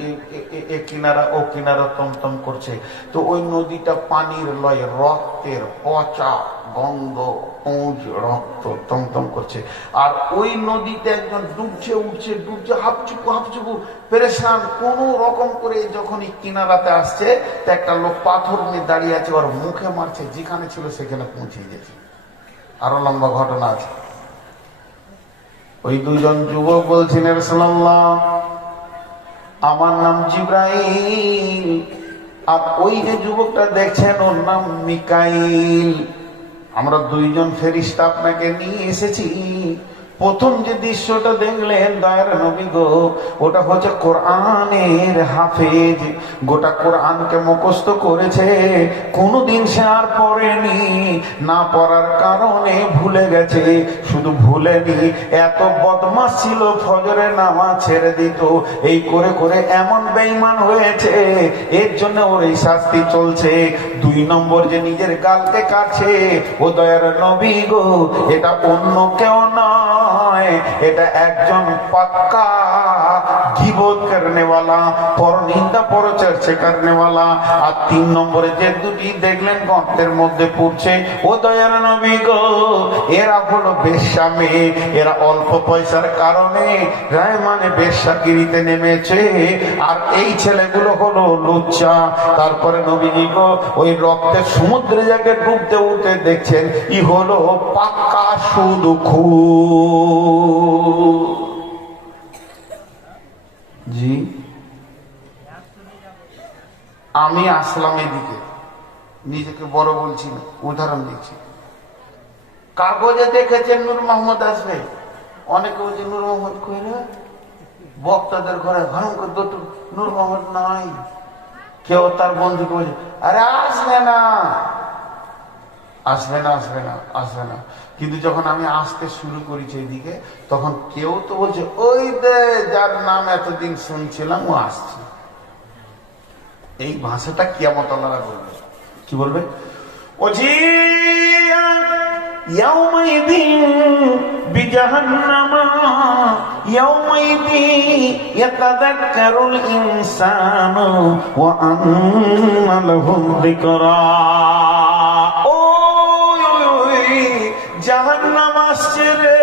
এ কিনারা ও কিনারা তম তম করছে। তো ওই নদীটা পানির লয়, রক্তের পচা গন্ধ, পুঁজ রক্ত তমতম করছে। আর ওই নদীতে একজন ডুবছে, উঠছে, ডুবছে, হাপচুকু হাপচুকু পেরেশান। কোন রকম করে যখনই কিনারাতে আসছে, তো একটা লোক পাথর নিয়ে দাঁড়িয়ে আছে, ওর মুখে মারছে, যেখানে ছিল সেখানে পৌঁছে গেছে। আরো লম্বা ঘটনা আছে। ওই দুজন যুবক বলছেন, রাসূলুল্লাহ, আমার নাম জিবরাইল, আর ওই যে যুবকটা দেখছেন ওর নাম মিকাইল। আমরা দুইজন ফেরেশতা আপনাকে নিয়ে এসেছি, প্রথম যে দৃশ্যটা দেখলেন দয়ার নবী গো, ওটা হচ্ছে কোরআনের হাফেজ, গোটা কোরআনকে মুখস্থ করেছে, কোনোদিন সে আর পড়েনি, না পড়ার কারণে ভুলে গেছে। শুধু ভুলেনি, এত বদমাশ ছিল, ফজরের নামাজ ছেড়ে দিত, এই করে করে এমন বেঈমান হয়েছে, এর জন্য ওর এই শাস্তি চলছে। 2 নম্বর যে নিজের গালকে কাটছে, ও দয়ার নবী গো, এটা অন্য কেউ নয়, এটা একজন পাক্কা গীবত করনেওয়ালা, পরনিন্দা পরচর্চা করনেওয়ালা। আর 3 নম্বরে যে দুটি দেখলেন গর্তের মধ্যে পড়ছে, ও দয়ার নবী গো, এরা হলো বেশ্যা মেয়ে, এরা অল্প পয়সার কারণে মানে বেশ্যাগিরিতে নেমেছে, আর এই ছেলেগুলো হলো লুচ্চা। তারপরে নবীজি গো, ওই রক্তের সমুদ্রে যাকে ডুবতে উঠতে দেখছেন, ই হলো পাক্কা সুদখোর। জি, আমি আসলাম এদিকে, নিজেকে বড় বলছি না, উদাহরণ দিচ্ছি। কাগজে দেখেছেন নূর মোহাম্মদ আসবে, অনেকে বলছে নূর মোহাম্মদ কই রে, বক্তাদের ঘরে ভয়ঙ্কর দুটো নূর মোহাম্মদ নাই। কেউ তার বন্ধুকে বলছে, আরে আসবে না, আসবে না, আসবে না, আসবে না। কিন্তু যখন আমি আসতে শুরু করেছি এদিকে, তখন কেউ তো বলছে, ওই দে যার নাম এতদিন শুনছিলাম ও আসছে। এই ভাষাটা কিয়ামত আল্লাহরা বলবে, কি বলবে? وجيء يومئذ بجهنم يومئذ يتذكر الإنسان وأنى له الذكرى। জাহান্নাম আসছে রে,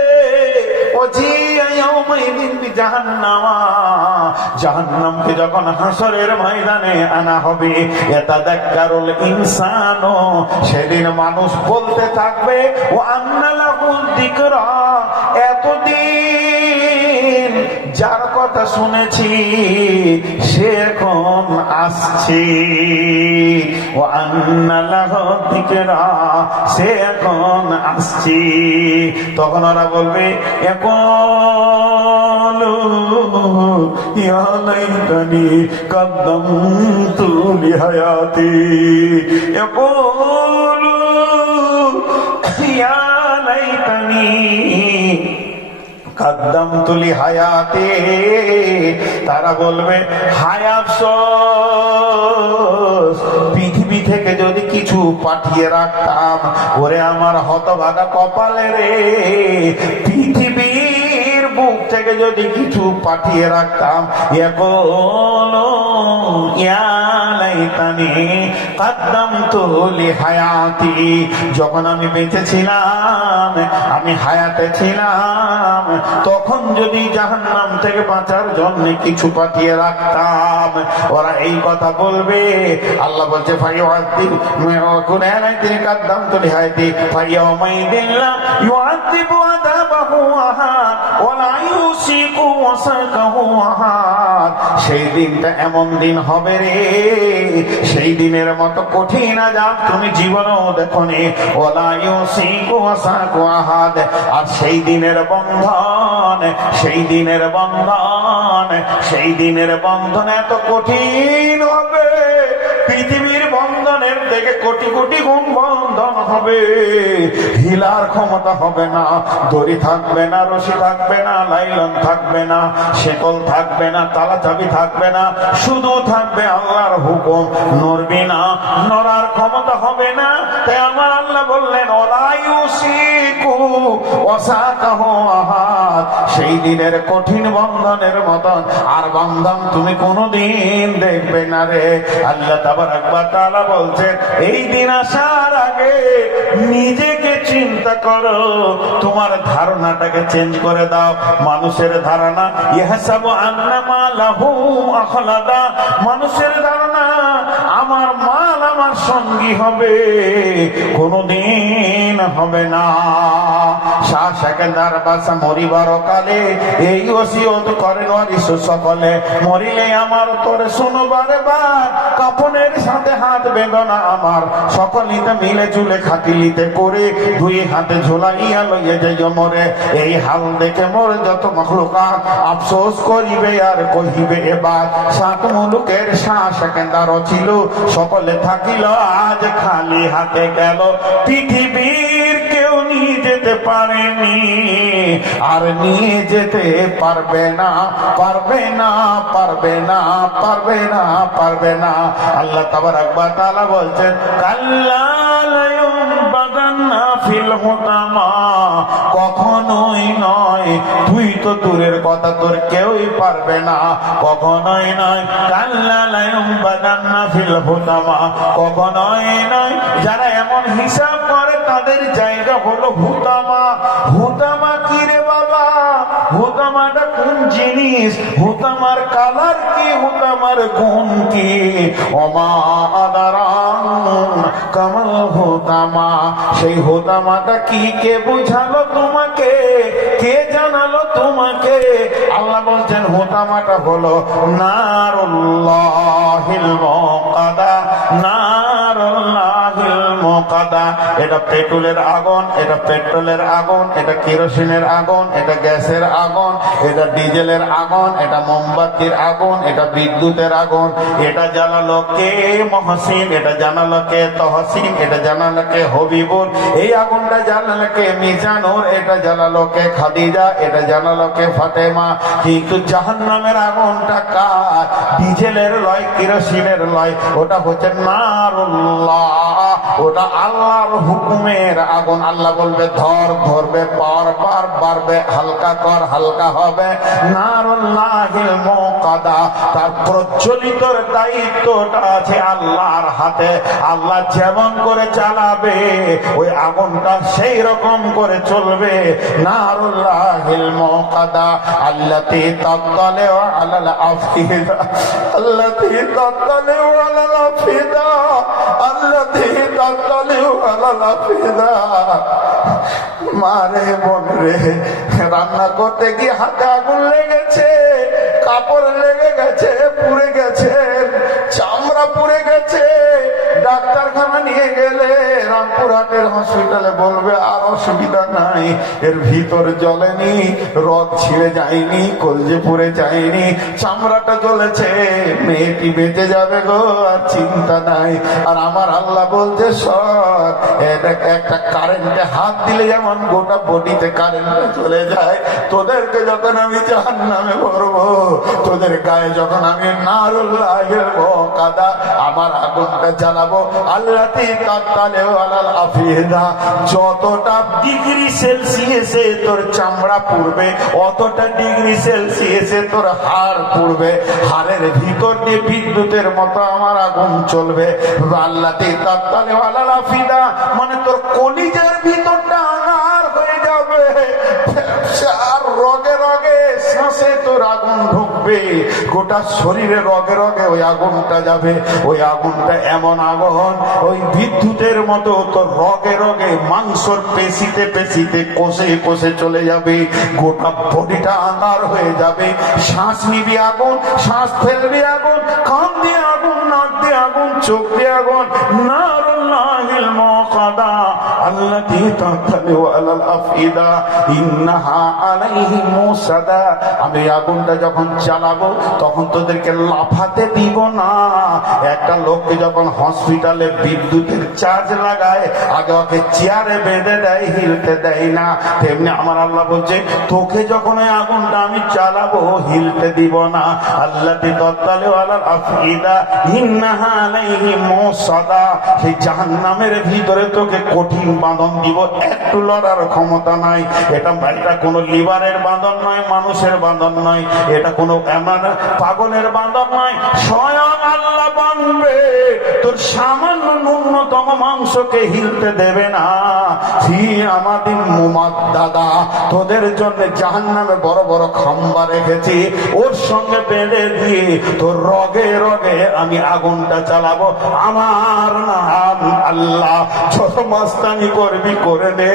জাহান্নামকে যখন হাসরের ময়দানে আনা হবে, ইয়াতাযাক্কারুল ইনসানু, সেদিন মানুষ বলতে থাকবে, ও আন্না লাহুল যিকরা, এতদিন যার কথা শুনেছি সে এখন আসছে, ও আন্না লাহুল যিকরা, সে এখন আসছে। তখন ওরা বলবে, ইয়া লাইতানি কদ্দামতু লিহায়াতি, ইয়াকুলু ইয়া লাইতানি কদ্দামতু লিহায়াতি, তারা বলবে, হায় আফসোস, পৃথিবী থেকে যদি কিছু পাঠিয়ে রাখতাম, ওরে আমার হতভাগা কপালে রে, পৃথিবীর বুক থেকে যদি কিছু পাঠিয়ে রাখতাম, যখন আমি বেঁচে ছিলাম, আমি হায়াতে ছিলাম, তখন যদি জাহান্নাম থেকে বাঁচার জন্য কিছু পাঠিয়ে রাখতাম। ওরা এই কথা বলবে। আল্লাহ বলছে, সেই দিনটা এমন দিন হবে রে, সেই দিনের মতো কঠিন আযাব তুমি জীবনেও দেখোনি। আর সেই দিনের বন্ধন, সেই দিনের বন্ধন, সেই দিনের বন্ধন এত কঠিন হবে, পৃথিবীর বন্ধনের থেকে কোটি কোটি গুণ বন্ধন হবে। হিলার ক্ষমতা হবে না, দড়ি থাকবে না, রশি থাকবে না, লাইলন থাকবে না, শেকল থাকবে না, তালা চাবি থাকবে না, শুধু থাকবে আল্লাহর হুকুম। নড়বি না, নড়ার ক্ষমতা হবে না। তাই আমার আল্লাহ বললেন, সেই দিনের কঠিন বন্ধনের মতন আর বন্ধন তুমি কোনদিন দেখবে না রে। আল্লাহ তাবারক ওয়া তাআলা বলছেন, এই দিন আসার আগে নিজেকে চিন্তা করো, তোমার ধারণাটাকে চেঞ্জ করে দাও। মানুষের ধারণা ইহসাবু আন্না মালাহু আখলাদা, মানুষের ধারণা আমার মাল আমার আমার সঙ্গী হবে, কোনদিন হবে না। শাহ সেকেন্দার বাদশা মরিবার কালে এই ওসিয়ত করেন ওয়ারিস সকলে, মরিলে আমার তোরে শুনবারে বার, কাপনের সাথে হাত বেদনা আমার, সকলিতে মিলে চুলে খাতিলিতে করে দুই হাতে ঝোলাইয়া লইয়া যাই মরে। এই হাল দেখে মোর যত মখলুকাত আফসোস করিবে আর কহিবে এবার, সাত মুলুকের শাহ সেকেন্দার ছিল, সকলে থাকিল আজ খালি হাতে গেল। পৃথিবীর কেউ নিয়ে যেতে পারেনি, আর নিয়ে যেতে পারবে না, পারবে না, পারবে না, পারবে না, পারবে না। আল্লাহ তাবারাক ওয়া তাআলা বলছেন, কাল্লা লা ইউবাদান্না ফিল হুতামা, কখনোই নয়, তুই তো দূরের কথা, তোর কেউই পারবে না, কখনোই নয়। কাল্লা লা ইউবাদান্না ফিল হুতামা, কখনোই নয়। যারা এমন হিসাব করে তাদের জায়গা হলো হুতামা। হুতামা কি রে বাবা? হুতামাটা কোন জিনিস? হুতামার কালার কি? হুতামার গুণ কি? ওমা আদারান কামাল হুতামা, সেই হুতামাটা কি? কে বুঝালো তোমাকে? কে জানালো তোমাকে? আল্লাহ বলছেন হুতামাটা হলো নারুল্লাহিল মুকাদা, নারুল্লাহিল মুকাদা। এটা পেট্রোলের আগুন, এটা পেট্রোলের আগুন, এটা কেরোসিনের আগুন, এটা গ্যাসের আগুন, এটা ডিজেলের আগুন, এটা মোমবাতির আগুন, এটা বিদ্যুতের আগুন। এটা জানালো কে মহসিন, এটা জানালো কে তহসিন, এটা জানালো কে হবিবুর, এই আগুনটা জানালো কে মিজানুর, এটা জানালো কে খাদিজা, এটা জানালো কে ফাতেমা। কিন্তু জাহান্নামের আগুনটা কার? ডিজেলের লয়, কেরোসিনের লয়, ওটা হচ্ছে নারুল্লাহ, ওটা আল্লাহর হুকুমের আগুন। আল্লাহ বলবে ধর, ধরবে, বারবার বাড়বে, হালকা কর, হালকা হবে। নারুল্লাহিল মুকাদা, তার প্রজ্বলিত দায়িত্বটা আছে আল্লাহর হাতে। আল্লাহ যেমন করে চালাবে ওই আগুনটা সেই রকম করে চলবে। নারুল্লাহিল মুকাদা আল্লাতী তাত্তালিউ আলাল আফিদা, আল্লাতী তাত্তালিউ আলাল আফিদা, আল্লাতী তাত্তালিউ আলাল আফিদা। মারে বোন রে, রান্না করতে গিয়ে হাতে আগুন লেগেছে, কাপড় লেগে গেছে, পুড়ে গেছে, চামড়া পুড়ে গেছে, ডাক্তারখানা নিয়ে গেলে রামপুরহাটের হসপিটালে বলবে আর অসুবিধা নাই, এর ভিতর জ্বলেনি, রড ছিঁড়ে যায়নি, কলজে পুড়ে যায়নি, চামড়াটা জ্বলেছে, মেয়েটি বেঁচে যাবে গো, আর চিন্তা নাই। আর আমার আল্লাহ বলছে সর, একটা কারেন্টে হাত দিলে যেমন গোটা বডিতে কারেন্টটা চলে যায়, তোদেরকে যখন আমি জাহান্নামে ভরবো, তোদের গায়ে যখন আমি নারুল্লাহিল মুকাদা আমার আগুনটা জ্বালাবো, আল্লাতী তাত্তালিউ আলাল আফিদা, যতটা ডিগ্রি সেলসিয়াসে তোর চামড়া পুড়বে, অতটা ডিগ্রি সেলসিয়াসে তোর হাড় পুড়বে, হাড়ের ভিতর দিয়ে বিদ্যুতের মতো আমার আগুন চলবে। আল্লাতী তাত্তালিউ আলাল আফিদা মানে তোর কলিজার ভিতরটা আনার হয়ে যাবে, আর রগে রগে শ্বাসে তোর আগুন ঢুকবে, গোটা শরীরে রগে রগে ওই আগুনটা যাবে। ওই আগুনটা এমন আগুন, ওই বিদ্যুতের মতো তোর রগে রগে মাংসর পেশিতে পেশিতে কোষে কোষে চলে যাবে, গোটা বডিটা আঁধার হয়ে যাবে। শ্বাস নিবি আগুন, শ্বাস ফেলবি আগুন, কান দিয়ে আগুন, নাক দিয়ে আগুন, চোখ দিয়ে আগুন। নারুল্লাহিল মুকাদা আল্লাতী তাত্তালিউ আলাল আফিদা ইন্নাহা আলাইহিম মুসাদা, আমি আগুনটা যখন চালাবো তখন তোদেরকে লাফাতে দিব না। একটা লোককে যখন হসপিটালে বিদ্যুতের চার্জ লাগায় আগে ওকে চেয়ারে বেঁধে দেয়, হিলতে দেয় না, তেমনি আমার আল্লাহ বলছে তোকে যখন ওই আগুনটা আমি চালাবো হিলতে দিব না। আল্লাতী তাত্তালিউ আলাল আফিদা ইন্নাহা আলাইহিম মুসাদা, সেই জাহান্নামের ভিতরে তোকে কঠিন বাঁধন দিব, একটু লড়ার ক্ষমতা নাই। এটা কোনো লিভারের বাঁধন নয়, মানুষের বাঁধন নয়, এটা কোনো এমন পাগলের বাঁধন নয়। স্বয়ং আল্লাহ বাঁধবে, তোর সামান্য ন্যূনতম মাংসকে হিলতে দেবে না। আমাদের মুমাদ দাদা, তোদের জন্য জাহান্নামে বড় বড় খাম্বা রেখেছি, ওর সঙ্গে বেঁধে দিয়ে তোর রগে রগে আমি আগুনটা চালাবো। আমার নাম আল্লাহ। ছোট মাস্তানি করবি করে নে,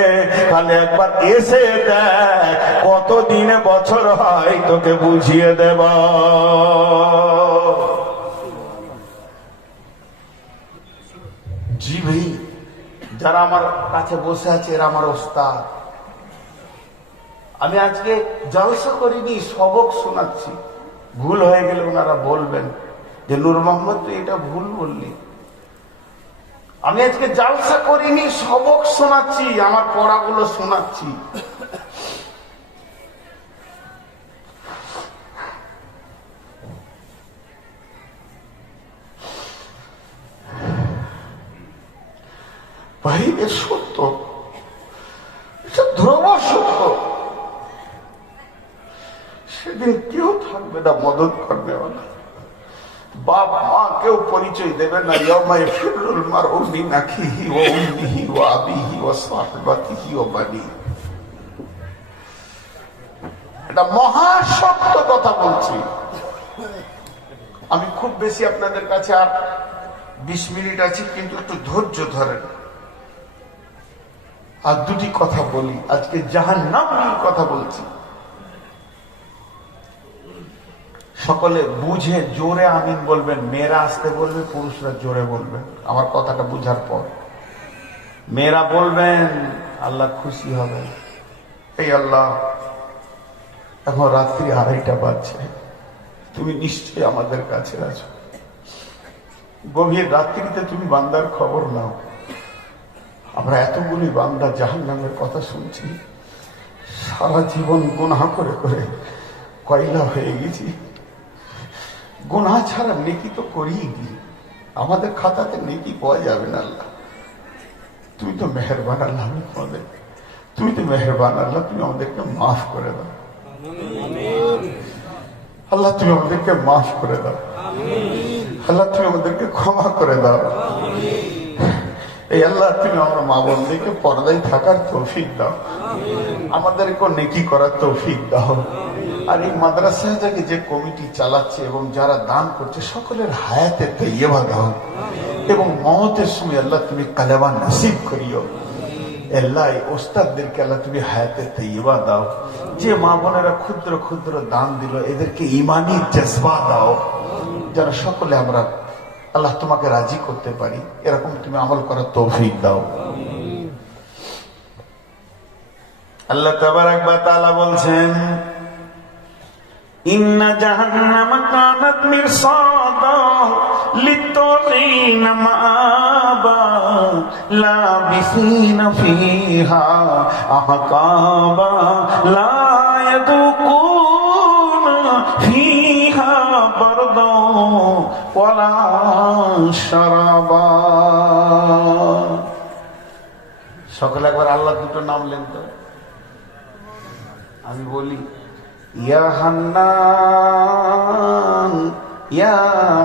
তাহলে একবার এসে দেখ, কত দিনে বছর হয় তোকে বুঝিয়ে দেব। জি ভাই, যারা আমার কাছে বসে আছে এরা আমার ওস্তাদ। আমি আজকে জলসা করিনি, সবক শোনাচ্ছি। ভুল হয়ে গেলে ওনারা বলবেন যে নূর মোহাম্মদ তুই এটা ভুল বললি। আমি আজকে জলসা করিনি, সবক শোনাচ্ছি, আমার পড়াগুলো শোনাচ্ছি। ভাই এ সত্য, এটা ধ্রুব সত্য। সেদিন কেউ থাকবে না মদত করবে না, বাপ মা কেউ পরিচয় দেবে না। ইয়াউমাই ফিরুল মারউ মিন আখিহি ওয়া উম্মিহি ওয়া আবিহি ওয়া সাহিবাতিহি ওয়া বানি। এটা মহা সত্য কথা বলছি। আমি খুব বেশি আপনাদের কাছে আর 20 মিনিট আছি, কিন্তু একটু ধৈর্য ধরেন। আর দুটি কথা বলি, আজকে জাহান্নাম নিয়ে কথা বলছি। সকলে বুঝে জোরে আমিন বলবেন। মেয়েরা আসতে বলবে, পুরুষরা জোরে বলবেন আমার কথাটা বুঝার পর। মেয়েরা বলবেন, আল্লাহ খুশি হবে। এই আল্লাহ, এখন রাত্রি 2:30 বাজছে, তুমি নিশ্চয়ই আমাদের কাছে আছো। গভীর রাত্রিতে তুমি বান্দার খবর নাও। আমরা এতগুলি বান্দা জাহান্নামের কথা শুনছি, সারা জীবন গুনাহ করে করে কয়লা হয়ে গেছি। গুনাহ ছাড়া নেকি তো করিই নি, আমাদের খাতাতে নেকি পাওয়া যাবে না। আল্লাহ তুমি তো মেহেরবান। আল্লাহ আমি তোমাদের, তুমি তো মেহেরবান। আল্লাহ তুমি আমাদেরকে মাফ করে দাও। আল্লাহ তুমি আমাদেরকে মাফ করে দাও। আল্লাহ তুমি আমাদেরকে ক্ষমা করে দাও। এই আল্লাহ তুমি আমার মা বোনদেরকে পর্দায় থাকার তৌফিক দাও, আমাদেরকে নেকি করার তৌফিক দাও। আর এই মাদ্রাসা থেকে যে কমিটি চালাচ্ছে এবং যারা দান করছে, সকলের হায়াতে তাইয়্যিবা দাও এবং মওতের সময় আল্লাহ তুমি কালেমা নসিব করিও। আল্লাহ এই ওস্তাদদেরকে আল্লাহ তুমি হায়াতে তাইয়্যিবা দাও। যে মা বোনেরা ক্ষুদ্র ক্ষুদ্র দান দিল, এদেরকে ঈমানি জজবা দাও, যারা সকলে আমরা আল্লাহ তোমাকে রাজি করতে পারি, এরকম তুমি আমল করার তৌফিক দাও। আল্লাহ তাবারাক ওয়া তাআলা বলছেন, ইন্না জাহান্নামা কানাত মিরসাদা লিত্তাগিনা মাআবা লাবিসিনা ফিহা আহকাবা লা ইয়াদুকুনা ফিহা বারদা ওয়ালা শারাবা। সকলে একবার আল্লাহ দুটো নাম নেন তো। আমি বলি, ইয়া হান্নান ইয়া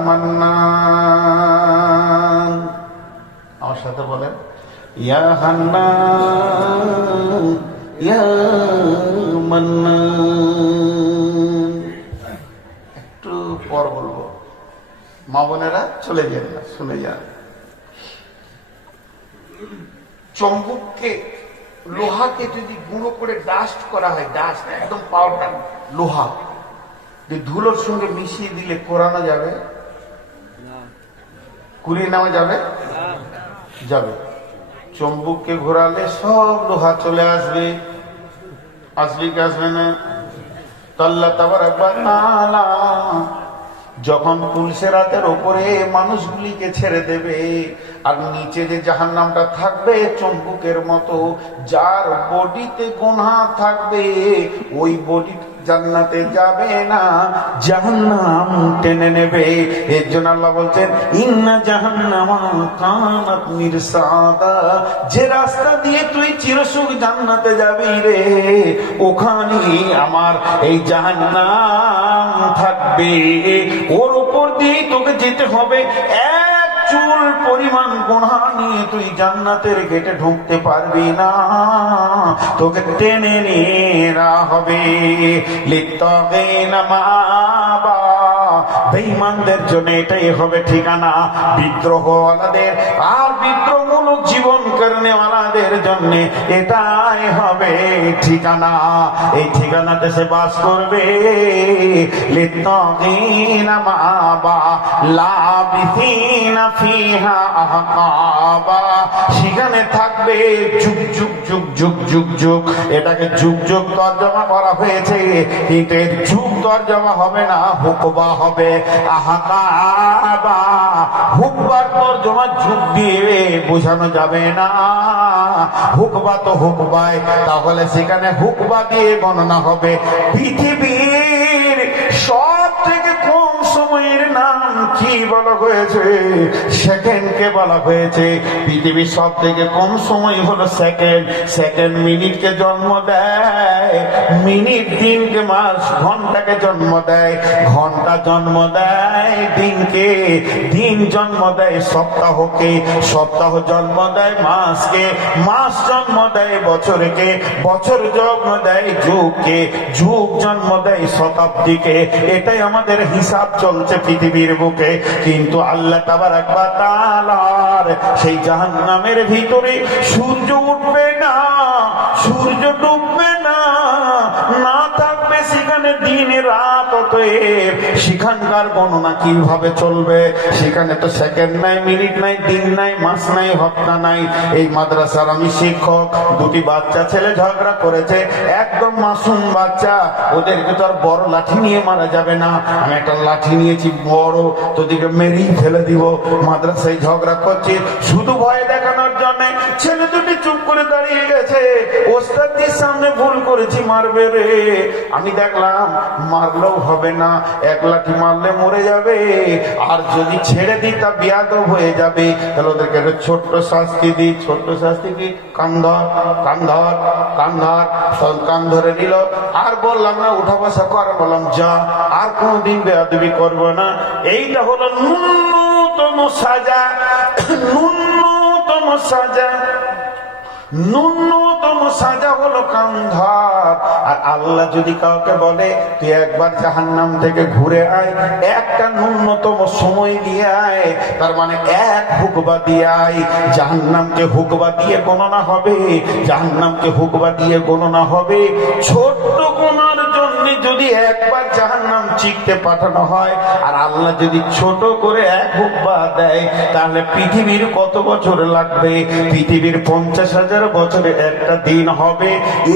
মান্নান। আমার সাথে বলেন, ইয়া হান্নান ইয়া মান্নান। একটু পর বলবো, মা বোনেরা চলে যান না, শুনে যান। চম্বুককে, লোহাকে যদি গুঁড়ো করে ডাস্ট করা হয়, ডাস্ট একদম পাউডার লোহা, যে ধুলোর সঙ্গে মিশিয়ে দিলে কোরানো যাবে? কুড়িয়ে নেওয়া যাবে? যাবে। চম্বুককে ঘোরালে সব লোহা চলে আসবে। আসবে কি আসবে না? তো আল্লাহ তাবারাক ওয়া তাআলা যখন পুলসিরাতের ওপরে মানুষগুলিকে ছেড়ে দেবে, আর নিচে যে জাহান্নামটা থাকবে চম্বুকের মতো, যার বডিতে গুনাহ থাকবে ওই বডি জান্নাতে যাবে না, জাহান্নাম টেনে নেবে। এর জন্য আল্লাহ বলছেন ইন্না জাহান্নামা কানাত মিরসাদা, যে রাস্তা দিয়ে তুই চিরসুখ জান্নাতে যাবি রে, ওখানে আমার এই জাহান্নাম থাকবে, ওর উপর দিয়ে তোকে যেতে হবে। এক চুল পরিমাণ গুনাহ নিয়ে তুই জান্নাতের গেটে ঢুকতে পারবি না, তোকে টেনে নেওয়া হবে। লিত্তাগিনা মাআবা, বেঈমানদের জন্য এটাই হবে ঠিকানা, বিদ্রোহওয়ালাদের আর বিদ্রোহমূলক জীবন করনেওয়ালাদের জন্য এটাই হবে ঠিকানা। এই ঠিকানাতে সে বাস করবে। লিত্তাগিনা মাআবা লাবিসিনা ফিহা আহকাবা, সেখানে থাকবে যুগ যুগ যুগ যুগ যুগ যুগ। এটাকে যুগ যুগ তর্জমা করা হয়েছে, কিন্তু এর যুগ তর্জমা হবে না, হুকবা হবে। আহকাবা, হুকবার তর্জমা যুগ দিয়ে বোঝানো যাবে না, হুকবা তো হুকবায়, তাহলে সেখানে হুকবা দিয়ে গণনা হবে। পৃথিবীর সব থেকে কম সময়ের নাম কি বলা হয়েছে? সেকেন্ডকে বলা হয়েছে। পৃথিবীর সব থেকে কম সময় হলো সেকেন্ড। সেকেন্ড মিনিটকে জন্ম দেয়, মিনিট দিনকে, মাস ঘন্টাকে জন্ম দেয়, ঘন্টা জন্ম দেয় দিনকে, দিন জন্ম দেয় সপ্তাহকে, সপ্তাহ জন্ম দেয় মাসকে, মাস জন্ম দেয় বছরকে, বছর জন্ম দেয় যুগকে, যুগ জন্ম দেয় শতাব্দীকে। এটাই আমাদের হিসাব চলছে পৃথিবীর বুকে। কিন্তু আল্লাহ তাবারক ওয়া তাআলার সেই জাহান্নামের ভিতরে সূর্য উঠবে না, সূর্য ডুববে না, না থাকবে সেখানে দিন রাত। অতএব সেখানকার গণনা কিভাবে চলবে? সেখানে তো সেকেন্ড নাই, মিনিট নাই, দিন নাই, মাস নাই, হপ্তা নাই। এই মাদ্রাসার আমি শিক্ষক, দুটি বাচ্চা ছেলে ঝগড়া করেছে, একদম মাসুম বাচ্চা, ওদেরকে তো আর বড় লাঠি নিয়ে মারা যাবে না। আমি একটা লাঠি নিয়েছি বড়, তোদেরকে মেরেই ফেলে দিব। মাদ্রাসায় ঝগড়া করছে শুধু ভয় দেখানোর জন্য। ছেলে দুটি চুপ করে দাঁড়িয়ে গেছে, ওস্তাদের সামনে ভুল করেছি, মারবে রে। আমি দেখলাম মারলেও হবে না, এক লাঠি মারলে মরে যাবে, আর যদি ছেড়ে দিই তা বিয়াদব হয়ে যাবে। তাহলে ওদেরকে একটা ছোট্ট শাস্তি দিই। ছোট্ট শাস্তি কি? কান ধর, কান ধর, কান ধর। কান ধরে নিল, আর বললাম না উঠা বসা কর, বললাম যা, আর কোনদিন বেয়াদবি করবো না। এইটা হলো ন্যূনতম সাজা, ন্যূনতম সাজা, ন্যূনতম সাজা হলো কান ধর। আর আল্লাহ যদি কাউকে বলে তুই একবার জাহান্নাম থেকে ঘুরে আয়, একটা ন্যূনতম সময় দিয়ে আয়, তার মানে এক হুকবা দিয়ে আয়, জাহান্নামকে হুকবা দিয়ে গণনা হবে, জাহান্নামকে হুকবা দিয়ে গণনা হবে। ছোট্ট গুনার জন্য যদি একবার জাহান্নাম চিকতে পাঠানো হয়, আর আল্লাহ যদি ছোট করে এক হুকবা দেয়, তাহলে পৃথিবীর কত বছর লাগবে? পৃথিবীর 50,000 বছরে একটা দিন হবে।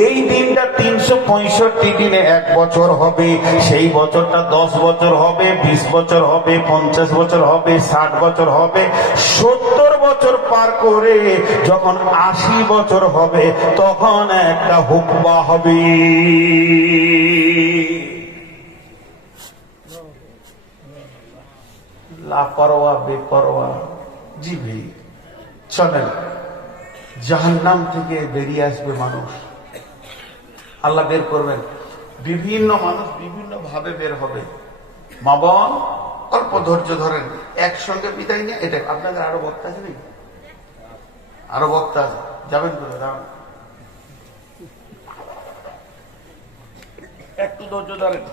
এই দিনটা 365 দিনে এক বছর হবে। সেই বছরটা 10 বছর হবে, 20 বছর হবে, 50 বছর হবে, 60 বছর হবে। 70 বছর পার করে যখন 80 বছর হবে, তখন একটা হুকবা হবে। লাপরোয়া, বেপরোয়া। জি ভাই, চলেন। জাহান্নাম থেকে বেরিয়ে আসবে মানুষ, আল্লাহ বের করবেন। বিভিন্ন মানুষ বিভিন্ন ভাবে বের হবে। মা বোন অল্প ধৈর্য ধরেন, একসঙ্গে বিদায় নিয়ে। এটা আপনাদের আরো বক্তা আছে নাকি? আরো বক্তা আছে, যাবেন করে যাবেন, একটু ধৈর্য ধরেন।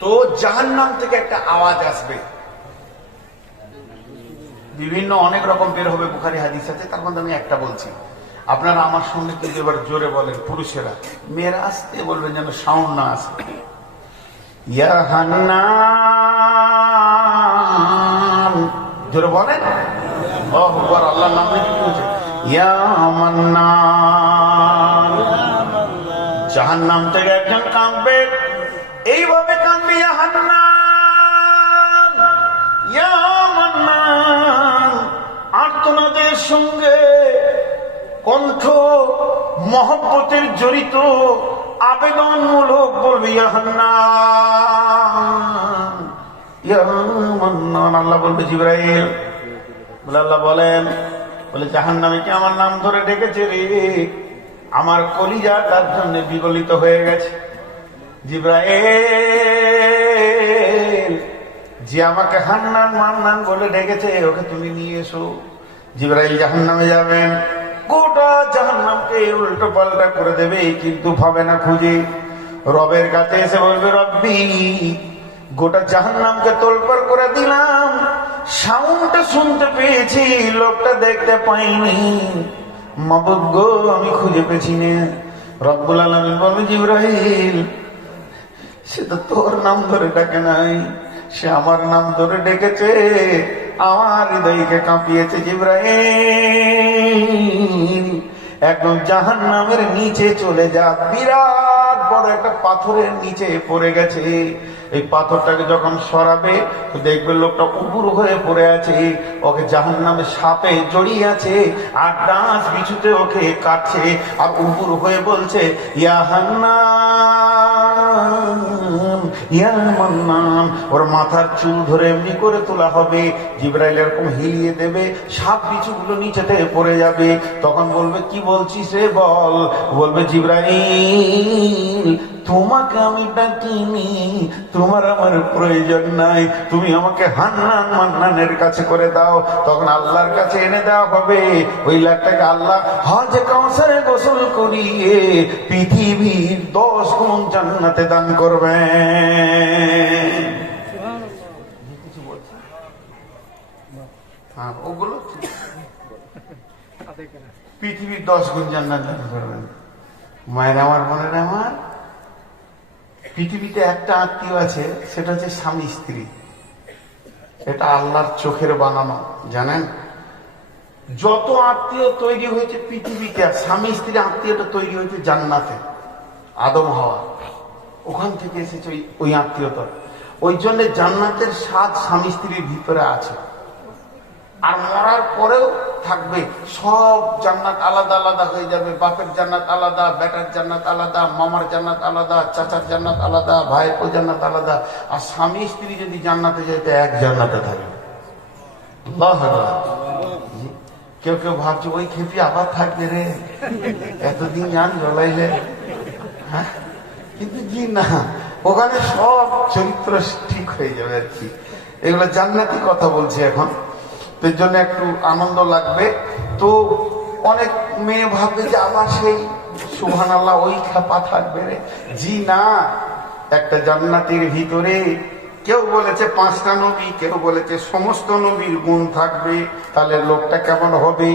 তো জাহান্নাম থেকে একটা আওয়াজ আসবে, বিভিন্ন অনেক রকম বের হবে, বুখারী হাদিস আছে, তার মধ্যে আমি একটা বলছি। আপনারা আমার সঙ্গে কিন্তু এবার জোরে বলেন, পুরুষেরা। মেয়েরা আসতে বলবেন যেন সাউন্ড না আসে। ইয়া হান্নান, জোরে বলেন। আল্লাহু আকবার, আল্লাহর নাম নিয়ে কি বলছে? ইয়া মান্নান। জাহান্নাম থেকে একজন কাঁদবে, এইভাবে কাঁদবে, ইয়া হান্নান, ইয়া মান্নান। সঙ্গে কণ্ঠ মহব্বতের জড়িত আবেদনমূলক বলবে ইয়া হান্নান ইয়া মান্নান। আল্লাহ বলবে জিবরাইল, বলে আল্লাহ বলেন, বলে জাহান্নামে কি আমার নাম ধরে ডেকেছে রে? আমার কলিজা তার জন্য বিগলিত হয়ে গেছে। জিবরাইল, যে আমাকে হান্নান মান্নান বলে ডেকেছে ওকে তুমি নিয়ে এসো। জিবরাইল জাহান্নামে যাবেন, গোটা জাহান্নামকে উল্টো পাল্টা করে দেবে, কিন্তু ভাবে না খুঁজে। রবের কাছে এসে বলবে রব্বি, গোটা জাহান্নামকে তোলপাড় করে দিলাম, সাউন্ডটা শুনতে পেয়েছি, লোকটা দেখতে পাইনি, মাবুদ গো আমি খুঁজে পেয়েছি না। রব্বুল আলামিন বলবে জিবরাইল, সে তো তোর নাম ধরে ডাকে নাই, সে আমার নাম ধরে ডেকেছে, আমার হৃদয়কে কাঁপিয়েছে। জিবরাইল একদম জাহান্নামের নিচে চলে যা, বিরাট বড় একটা পাথরের নিচে পড়ে গেছে। এই পাথরটাকে যখন সরাবে তো দেখবে লোকটা উপুর হয়ে পড়ে আছে, ওকে জাহান্নামের সাপে জড়িয়ে আছে, আর ডাঁশ বিছুতে ওকে কাটছে, আর উপুর হয়ে বলছে ইয়া হান্নান ইয়া মান্নান। ওর মাথার চুল ধরে এমনি করে তোলা হবে, জিবরাইল এরকম হিলিয়ে দেবে, সাপ বিছুগুলো নিচেতে পড়ে যাবে। তখন বলবে কি বলছিস রে বল? বলবে জিবরাইল, তোমাকে আমি ডাকিনি, তোমার আমার প্রয়োজন নাই, তুমি আমাকে হান্নান মান্নানের কাছে করে দাও। তখন আল্লাহর কাছে এনে দেওয়া হবে। ওই লাখটাকে আল্লাহ হজে কাউসারে গোসল করিয়ে পৃথিবীর 10 গুণ জান্নাতে দান করবেন। হ্যাঁ, ওগুলো পৃথিবীর 10 গুণ জান্নাত দান করবেন। মায়ের আমার, বোনের আমার, পৃথিবীতে একটা আত্মীয় আছে, সেটা হচ্ছে স্বামী স্ত্রী। এটা আল্লাহর চোখের বানানো, জানেন? যত আত্মীয় তৈরি হয়েছে পৃথিবীতে, স্বামী স্ত্রী আত্মীয়টা তৈরি হয়েছে জান্নাতে, আদম হাওয়া, ওখান থেকে এসেছে ওই আত্মীয়তা। ওই জন্য জান্নাতের স্বাদ স্বামী স্ত্রীর ভিতরে আছে, আর মরার পরেও থাকবে। সব জান্নাত আলাদা আলাদা হয়ে যাবে, বাপের জান্নাত আলাদা, বেটার জান্নাত আলাদা, মামার জান্নাত আলাদা, চাচার জান্নাত আলাদা, ভাইয়ের জান্নাত আলাদা। আর স্বামী স্ত্রী যদি জান্নাতে যেতে এক জান্নাতে থাকবে। আল্লাহু আকবার। কেউ কেউ ভাবছে ওই খেপি আবার থাকবে রে, এতদিন জান জ্বলাইলে, হ্যাঁ, কিন্তু জি না, ওখানে সব চরিত্র ঠিক হয়ে যাবে আর কি। এগুলো জান্নাতি কথা বলছি এখন, এর জন্য একটু আনন্দ লাগবে। তো অনেক মেয়ে ভাববে যে আবার সেই সুবহানাল্লাহ ওই খেপা থাকবে রে। জি না, একটা জান্নাতের ভিতরে কেউ বলেছে 5টা নবী, কেউ বলেছে সমস্ত নবীর গুণ থাকবে। তাহলে লোকটা কেমন হবে?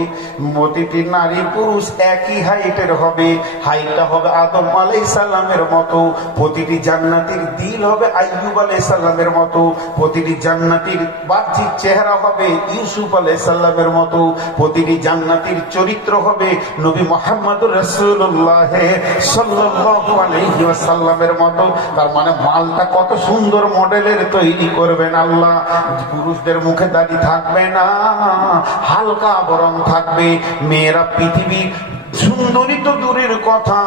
প্রতিটি নারী পুরুষ একই হাইটের হবে, হাইটটা হবে আদম আলাইহিস সালামের মতো। প্রতিটি জান্নাতীর দিল হবে আইয়ুব আলাইহিস সালামের মতো। প্রতিটি জান্নাতীর বাহ্যিক চেহারা হবে ইউসুফ আলাইহিস সালামের মতো। প্রতিটি জান্নাতীর চরিত্র হবে নবী মুহাম্মদুর রাসূলুল্লাহ সাল্লাল্লাহু আলাইহি ওয়াসাল্লামের মতো। তার মানে মালটা কত সুন্দর মডেলের তৈরি করবেন আল্লাহ। পুরুষদের মুখে দাড়ি থাকবে না, হালকা বরং থাকবে। মেয়েরা পৃথিবীর সুন্দরী তো দূরের কথা,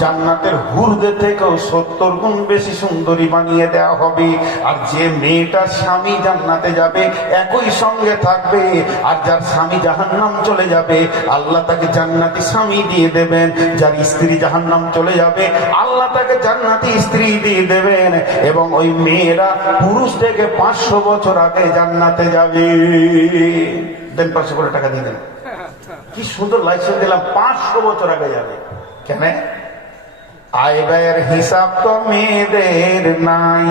জান্নাতের হুরদের থেকেও 70 গুণ বেশি সুন্দরী বানিয়ে দেওয়া হবে। আর যে মেয়েটার স্বামী জান্নাতে যাবে একই সঙ্গে থাকবে, আর যার স্বামী জাহান্নাম চলে যাবে আল্লাহ তাকে জান্নাতি স্বামী দিয়ে দেবেন। যার স্ত্রী জাহান্নাম চলে যাবে আল্লাহ তাকে জান্নাতি স্ত্রী দিয়ে দেবেন। এবং ওই মেয়েরা পুরুষ থেকে 500 বছর আগে জান্নাতে যাবে। দেন 500 করে টাকা দিয়ে দেন। কি সুন্দর লাইসেন্স দিলাম, 500 বছর আগে যাবে। কেন? আয় ব্যয়ের হিসাব তো মেয়েদের নাই।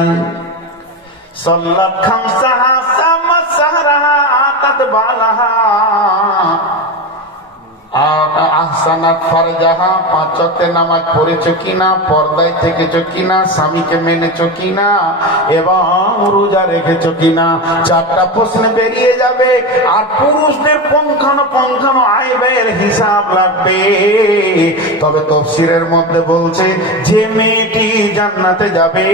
সল্লাত খামসাহা সামাসাহরাহা আতাত বালাহা। আহসানাত ফারজাহা, 5 ওয়াক্তের নামাজ পড়েছো কিনা, পর্দায় থেকেছো কিনা, স্বামীকে মেনেছো কিনা এবং রোজা রেখেছো কিনা। 4টা প্রশ্ন বেরিয়ে যাবে। আর পুরুষদের পঙ্খানো আয় ব্যয়ের হিসাব লাগবে। তবে তাফসীরের মধ্যে বলছে যে মেয়েটি জান্নাতে যাবে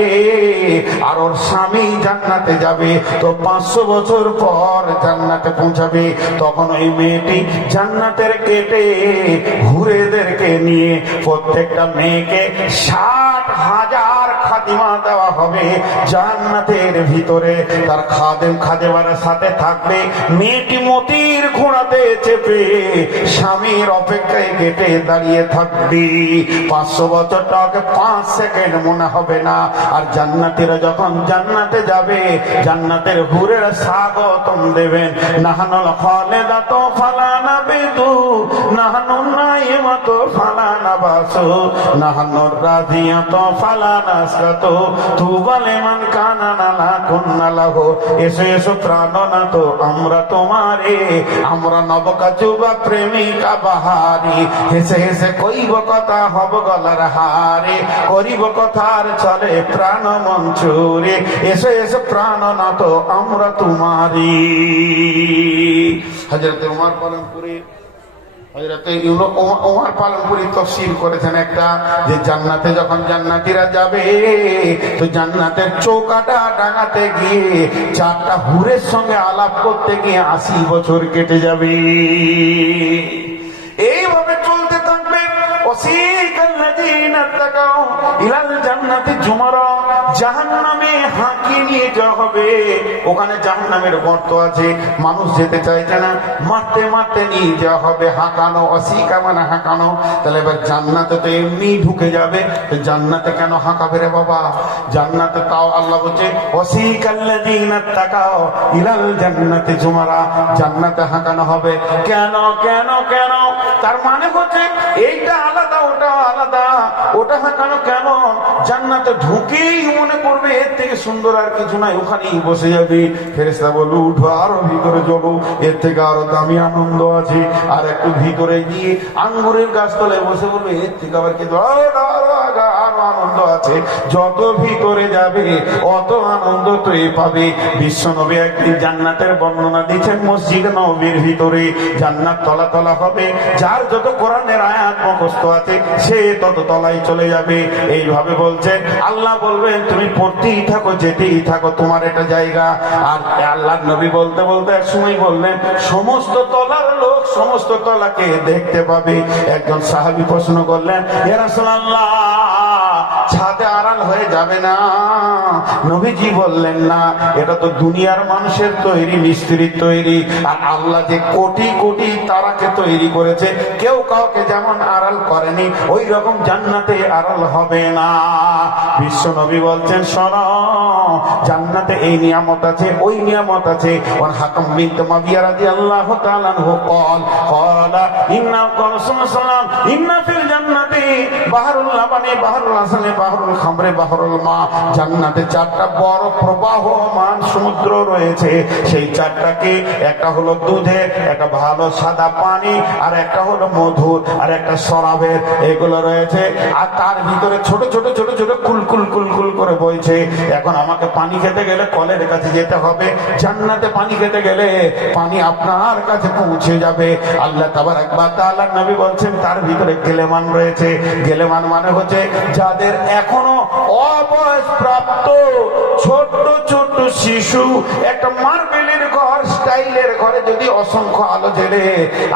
আর ওর স্বামী জান্নাতে যাবে, তো 500 বছর পর জান্নাতে পৌঁছাবে। তখন ওই মেয়েটি জান্নাতের গেটে হুরেদেরকে নিয়ে প্রত্যেকটা মেয়েকে 60,000 খাদিমা দেওয়া হবে জান্নাতের ভিতরে। তার খাদেমার সাথে থাকবে। মেয়েটি মতির ঘোড়াতে চেপে স্বামীর অপেক্ষায় গেটে দাঁড়িয়ে থাকবে। 500 বছরটাকে 5 সেকেন্ড মনে হবে না। আর জান্নাতীরা যখন জান্নাতে যাবে, জান্নাতের হুরেরা স্বাগতম দেবেন। নাহানুল খালিদাতু ফালা নাবিদু, নাহানুন নাইমাতু ফালা নাবাসু, নাহানুর রাদিয়াতু ফালা নাসকাতু, তুবা লিমান কানা নালা কুন্না লাহু। এসো এসো প্রাণনাথ আমরা তোমারে, আমরা নবকা যুবা প্রেমিকা বাহারি। হেসে হেসে কইব কথা হব গলার হারে, করিব কথার চলে প্রাণ মঞ্চুরে। এসো এসো প্রাণনাথ আমরা তোমারি। হযরতে ওমর পালনপুরি তাফসীর করেছেন একটা, যে জান্নাতে যখন জান্নাতীরা যাবে তো জান্নাতের চৌকাটা ডাঙাতে গিয়ে 4টা হুরের সঙ্গে আলাপ করতে গিয়ে 80 বছর কেটে যাবে। এইভাবে চলতে থাকবে। জাহান্নামে হাঁকিয়ে নিয়ে যাওয়া হবে। ওখানে জাহান্নামের গর্ত আছে, মানুষ যেতে চাইছে না, মারতে মারতে নিয়ে যাওয়া হবে। হাঁকানো, অসিকা মানে হাঁকানো। তাহলে এবার জান্নাতে তো এমনি ঢুকে যাবে, তো জান্নাতে কেন হাঁকাবে রে বাবা? জান্নাতে তাও আল্লাহ বলছে ওয়াসিকাল্লাযীনা তাকাও ইলাল জান্নাতি জুমারা, জান্নাতে হাঁকানো হবে। কেন কেন কেন? তার মানে হচ্ছে এইটা আলাদা ওটা আলাদা। ওটা হাঁকানো কেন? জান্নাতে ঢুকেই মনে করবে এর থেকে সুন্দর আর কিছু নাই, ওখানেই বসে যাবে। ফেরেশতা বলবে উঠো, আরো ভিতরে চলো, এর থেকে আরো দামি আনন্দ আছে। আর একটু ভিতরে গিয়ে আঙ্গুরের গাছ তলায় বসে বলবে এর থেকে আবার কিন্তু আরো আনন্দ আছে। যত ভিতরে যাবে অত আনন্দ তুই পাবে। বিশ্বনবী একদিন জান্নাতের বর্ণনা দিচ্ছেন। মসজিদ নববীর ভিতরে জান্নাত তলা তলা হবে। যার যত কোরআনের আয়াত মুখস্থ আছে সে তত তলায় চলে যাবে। এইভাবে বলছেন। আল্লাহ বলবেন তুমি পড়তেই থাকো, যেতেই থাকো, তোমার এটা জায়গা। আর আল্লাহ নবী বলতে বলতে এক সময় বললেন সমস্ত তলার লোক সমস্ত তলাকে দেখতে পাবে। একজন সাহাবী প্রশ্ন করলেন ইয়া রাসূলুল্লাহ, ছাদে আড়াল হয়ে যাবে না? নবীজি বললেন না, এটা তো দুনিয়ার মানুষের তৈরি, মিস্ত্রির তৈরি। আর আল্লাহ যে কোটি কোটি তারাকে তৈরি করেছে, কেউ কাউকে যেমন আড়াল করেনি, ওই রকম জান্নাতে আড়াল হবে না। বিশ্ব নবী বলছেন শোনো, জান্নাতে এই নিয়ামত আছে, ওই নিয়ামত আছে। ওয়ান হাকাম বিনত মাবিয়া রাদিয়াল্লাহু তাআলা আনহু ক্বালা ইন্না রাসূলুল্লাহ ইন্না ফিল জান্নাতি বাহরুল লাবানি বাহরুল আসালি বাহরুল খামরে বাহরুল মা। জান্নাতে 4টা বড় প্রবাহমান সমুদ্র রয়েছে। সেই 4টাকে, একটা হলো দুধের, একটা ভালো সাদা পানি, আর একটা হলো মধুর, আর একটা শরাবের। এগুলো রয়েছে। আর তার ভিতরে ছোট ছোট ছোট ছোট কুলকুল কুলকুল করে বইছে। এখন আমাকে পানি খেতে গেলে কলের কাছে যেতে হবে। জান্নাতে পানি খেতে গেলে পানি আপনার কাছে পৌঁছে যাবে। আল্লাহ তাবারাক ওয়া তাআলা নবী বলছেন তার ভিতরে গেলেমান রয়েছে। গেলেমান মানে হচ্ছে যাদের এখনো অবয়স প্রাপ্ত ছোট্ট ছোট্ট শিশু, একটা মার্বেলের ঘর স্টাইলের ঘরে যদি অসংখ্য আলো জ্বেলে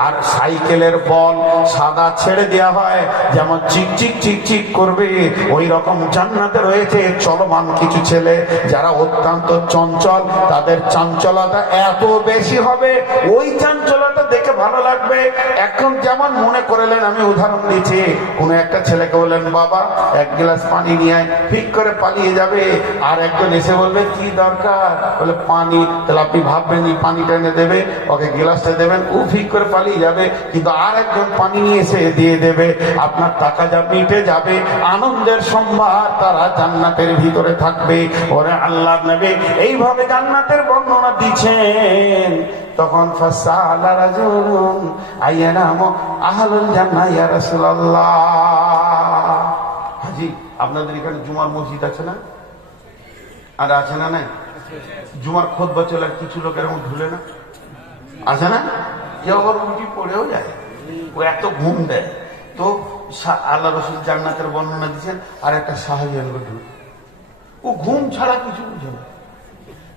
আর সাইকেলের বল সাদা ছেড়ে দেওয়া হয় যেমন চিকচিক চিকচিক করবে, ওই রকম জান্নাতে রয়েছে চলমান কিছু ছেলে যারা অত্যন্ত চঞ্চল। তাদের চঞ্চলতা এত বেশি হবে, ওই চঞ্চলতা দেখে ভালো লাগবে। এখন যেমন মনে করলেন, আমি উদাহরণ দিচ্ছি, কোন একটা ছেলেকে বললেন বাবা 1 গ্লাস পানি নিয়ে আয়, ঠিক করে পালিয়ে যাবে। আর একজন এসে বলবে কি দরকার, বলে পানি। তাহলে আপনি ভাববেন এই পানিটা এনে দেবে, ওকে গ্লাসটা দেবেন, ও ঠিক করে পালিয়ে যাবে। কিন্তু আর একজন পানি নিয়ে এসে দিয়ে দেবে, আপনার টাকা যা মিটে যাবে। আনন্দের সম্ভার তারা জান্নাতের ভিতরে থাকবে। ওরে আল্লাহর নবী এইভাবে জান্নাতের বর্ণনা দিচ্ছেন। তখন ফাসালা রাজুলুন আইয়ানা আহলুল জান্নাহ ইয়া রাসূলুল্লাহ। হাজী, আপনাদের এখানে জুমার মসজিদ আছে না? আর আছে না? নাই জুমার খুতবা চলে, কিছু লোক এরকম ধুলে না আছে না? কেউ আবার উল্টি পড়েও যায়, ও এত ঘুম দেয়। তো আল্লাহ রসুল জান্নাতের বর্ণনা দিচ্ছেন, আর একটা সাহাবী ও ঘুম ছাড়া কিছু বুঝে না,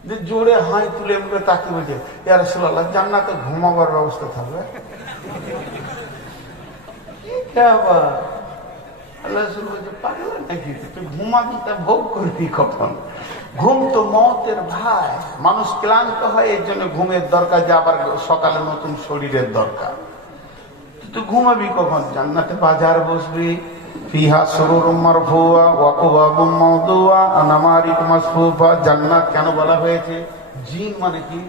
যে জোরে হাই তুলে তাকে বলছে, ইয়া রাসূলুল্লাহ জান্নাতে ঘুমাবার ব্যবস্থা থাকবে? আল্লাহ রাসূল বলছে, পাগল নাকি তুই ঘুমাবি, তা ভোগ করবি কখন? ঘুম তো মওতের ভাই, মানুষ ক্লান্ত হয়, এর জন্য ঘুমের দরকার, যে আবার সকালে নতুন শরীরের দরকার। তুই ঘুমাবি কখন? জান্নাতে বাজার বসবি, ফিহা সুরুরুম মারফুয়া ওয়া আকওয়াবুম মাওদুয়া ওয়া নামারিক মাসফুফা। জান্নাত কেন বলা হয়েছে? জিন মানে কি?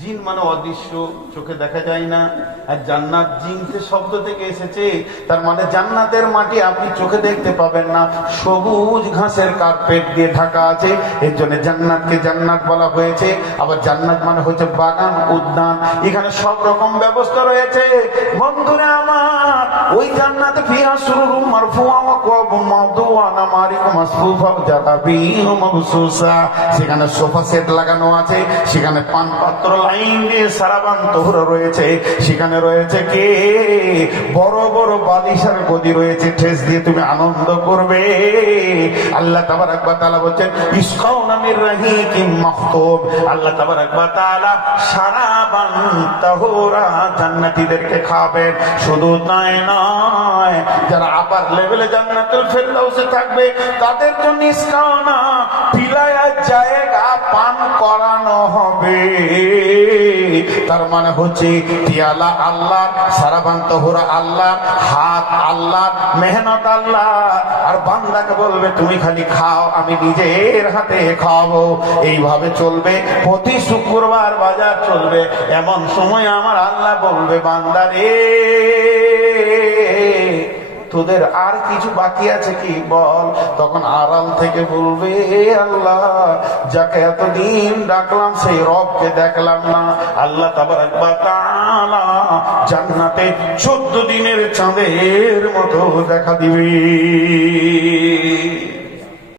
জিন মানে অদৃশ্য, চোখে দেখা যায় না। আর জান্নাত জিনতে শব্দ থেকে এসেছে, তার মানে জান্নাতের মাটি আপনি চোখে দেখতে পাবেন না, সবুজ ঘাসের কার্পেট দিয়ে ঢাকা আছে, এর জন্য জান্নাতকে জান্নাত বলা হয়েছে। আবার জান্নাত মানে হচ্ছে বাগান, উদ্যান, এখানে সব রকম ব্যবস্থা রয়েছে। বন্ধুরা আমার, ওই জান্নাতে ফিহা সুরুরুম মারফুয়া ওয়া আকওয়াবুম মাওদুয়া ওয়া নামারিক মাসফুফা ওয়া জারাবিহু মাবসুসা। সেখানে সোফা সেট লাগানো আছে, সেখানে পান পাত্র লাইন দিয়ে সারাবান তহুরা রয়েছে, সেখানে রয়েছে কে বড় বড় বালিশের গদি রয়েছে, ঠেস দিয়ে তুমি আনন্দ করবে। আল্লাহ তাবারাক ওয়া তাআলা বলেন, ইসকাউনা মির রাহিকিম মাখতুব। আল্লাহ তাবারাক ওয়া তাআলা সারাবান তহুরা জান্নাতীদেরকে খাবেন। শুধু তাই নয়, যারা আপার লেভেলে জান্নাতুল ফেরদাউসে থাকবে, তাদের জন্য ইসকাউনা পিলায়ার জায়গা পান করানো হবে। তার মানে হচ্ছে পিয়ালা আল্লাহ, সারাবান তহুরা আল্লাহ, হাত আল্লাহ, মেহনত আল্লাহ, আর বান্দাকে বলবে তুমি খালি খাও, আমি নিজের হাতে খাওয়াবো। এইভাবে চলবে, প্রতি শুক্রবার বাজার চলবে। এমন সময় আমার আল্লাহ বলবে, বান্দা রে তোদের আর কিছু বাকি আছে কি বল? তখন আড়াল থেকে বলবে, আল্লাহ যাকে এতদিন ডাকলাম সেই রবকে দেখলাম না। আল্লাহ তাবারাক ওয়া তাআলা জান্নাতে 14 দিনের চাঁদের মতো দেখা দিবে।